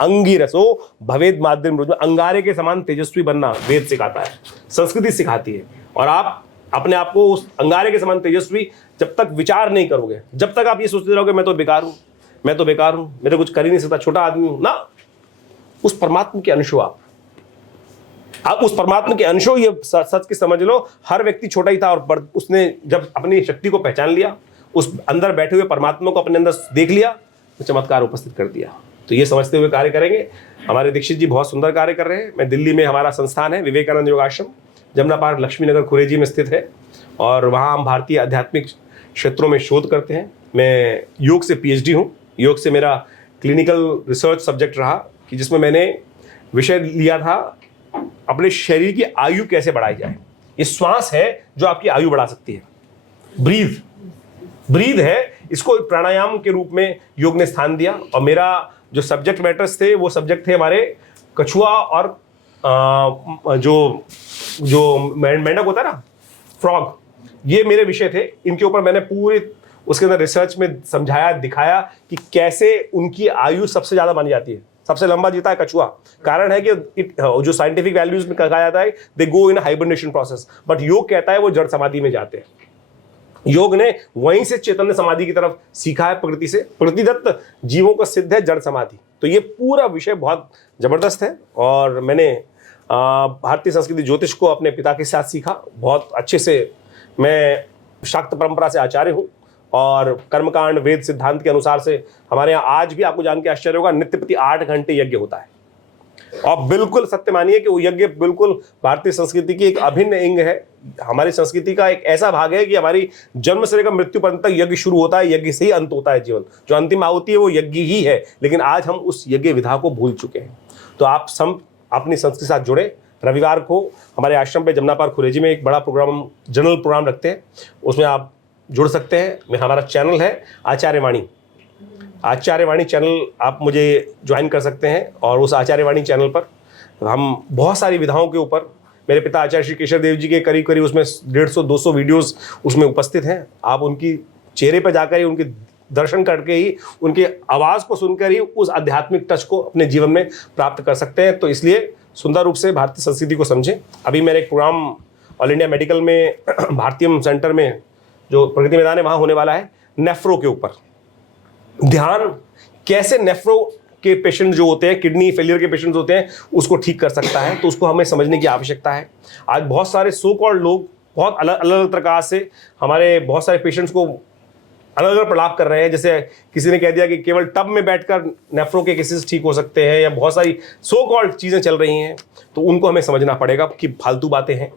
अंगिरसो भवेद माद्रिम रुजेम, अंगारे के समान तेजस्वी बनना वेद सिखाता है, संस्कृति सिखाती है। और आप अपने आप को उस अंगारे के समान तेजस्वी जब तक विचार नहीं करोगे, जब तक आप ये सोचते रहोगे मैं तो बेकार हूं, मैं तो बेकार हूं, मैं तो कुछ कर ही नहीं सकता, छोटा आदमी हूं ना, उस परमात्मा के अंश हो आप उस परमात्मा के अंश हो। ये सच की समझ लो, हर व्यक्ति छोटा ही था और उसने जब अपनी शक्ति को पहचान लिया, उस अंदर बैठे हुए परमात्मा को अपने अंदर देख लिया, तो चमत्कार उपस्थित कर दिया। तो ये समझते हुए कार्य करेंगे। हमारे दीक्षित जी बहुत सुंदर कार्य कर रहे हैं। मैं दिल्ली में, हमारा संस्थान है विवेकानंद योगाश्रम, जमुना पार्क लक्ष्मीनगर खुरेजी में स्थित है और वहाँ हम भारतीय आध्यात्मिक क्षेत्रों में शोध करते हैं। मैं योग से PhD हूँ। योग से मेरा क्लिनिकल रिसर्च सब्जेक्ट रहा कि जिसमें मैंने विषय लिया था अपने शरीर की आयु कैसे बढ़ाई जाए। ये श्वास है जो आपकी आयु बढ़ा सकती है। ब्रीद है, इसको प्राणायाम के रूप में योग ने स्थान दिया। और मेरा जो सब्जेक्ट मैटर्स थे वो सब्जेक्ट थे हमारे कछुआ और जो मेंढक होता है ना, फ्रॉग, ये मेरे विषय थे। इनके ऊपर मैंने पूरी उसके अंदर रिसर्च में समझाया, दिखाया कि कैसे उनकी आयु सबसे ज्यादा मानी जाती है। सबसे लंबा जीता है कछुआ। कारण है कि जो साइंटिफिक वैल्यूज में कहा जाता है दे गो इन हाइबरनेशन प्रोसेस, बट योग कहता है वो जड़ समाधि में जाते हैं। योग ने वहीं से चैतन्य समाधि की तरफ सीखा है, प्रकृति से। प्रकृतिदत्त जीवों को सिद्ध है जड़ समाधि। तो ये पूरा विषय बहुत जबरदस्त है और मैंने भारतीय संस्कृति ज्योतिष को अपने पिता के साथ सीखा बहुत अच्छे से। मैं शाक्त परंपरा से आचार्य हूँ और कर्मकांड वेद सिद्धांत के अनुसार से हमारे यहाँ आज भी आपको जान के आश्चर्य होगा, नित्य प्रति 8 घंटे यज्ञ होता है। और बिल्कुल सत्य मानिए कि वो यज्ञ बिल्कुल भारतीय संस्कृति की एक अभिन्न अंग है। हमारी संस्कृति का एक ऐसा भाग है कि हमारी जन्म से लेकर मृत्यु पर्यंत तक यज्ञ शुरू होता है, यज्ञ से ही अंत होता है जीवन। जो अंतिम आहुति है वो यज्ञ ही है, लेकिन आज हम उस यज्ञ विधा को भूल चुके हैं। तो आप सब अपनी संस्कृति के साथ जुड़े। रविवार को हमारे आश्रम पे जमुना पार्क खुरेजी में एक बड़ा प्रोग्राम, जनरल प्रोग्राम रखते हैं, उसमें आप जुड़ सकते हैं। हमारा चैनल है आचार्यवाणी। आचार्यवाणी चैनल आप मुझे ज्वाइन कर सकते हैं और उस आचार्यवाणी चैनल पर हम बहुत सारी विधाओं के ऊपर, मेरे पिता आचार्य श्री केशव देव जी के करीब करीब उसमें 150-200 वीडियोस उसमें उपस्थित हैं। आप उनकी चेहरे पर जाकर ही, उनके दर्शन करके ही, उनकी आवाज़ को सुनकर ही उस आध्यात्मिक टच को अपने जीवन में प्राप्त कर सकते हैं। तो इसलिए सुंदर रूप से भारतीय संस्कृति को समझें। अभी मेरे एक प्रोग्राम ऑल इंडिया मेडिकल में भारतीय सेंटर में जो प्रगति मैदान है वहाँ होने वाला है, नेफ्रो के ऊपर। ध्यान कैसे नेफ्रो के पेशेंट जो होते हैं, किडनी फेलियर के पेशेंट्स होते हैं, उसको ठीक कर सकता है। तो उसको हमें समझने की आवश्यकता है। आज बहुत सारे सो कॉल्ड लोग बहुत अलग अलग प्रकार से हमारे बहुत सारे पेशेंट्स को अलग अलग प्रलाप कर रहे हैं। जैसे किसी ने कह दिया कि केवल टब में बैठकर नेफ्रो के केसेस ठीक हो सकते हैं, या बहुत सारी सो कॉल्ड चीज़ें चल रही हैं। तो उनको हमें समझना पड़ेगा कि फालतू बातें हैं।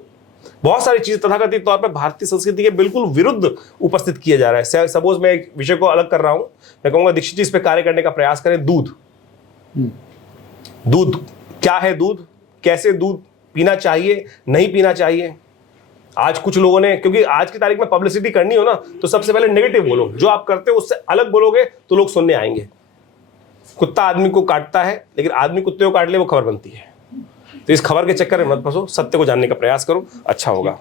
बहुत सारी चीज़ तथाकथित तौर पर भारतीय संस्कृति के बिल्कुल विरुद्ध उपस्थित किया जा रहा है। सपोज मैं एक विषय को अलग कर रहा हूँ, मैं कहूँगा दीक्षित जी इस पर कार्य करने का प्रयास करें। दूध क्या है, दूध कैसे, दूध पीना चाहिए नहीं पीना चाहिए। आज कुछ लोगों ने, क्योंकि आज की तारीख में पब्लिसिटी करनी हो ना, तो सबसे पहले नेगेटिव बोलो। जो आप करते हो उससे अलग बोलोगे तो लोग सुनने आएंगे। कुत्ता आदमी को काटता है, लेकिन आदमी कुत्ते को काट ले वो खबर बनती है। तो इस खबर के चक्कर में मत फंसो, सत्य को जानने का प्रयास करो, अच्छा होगा।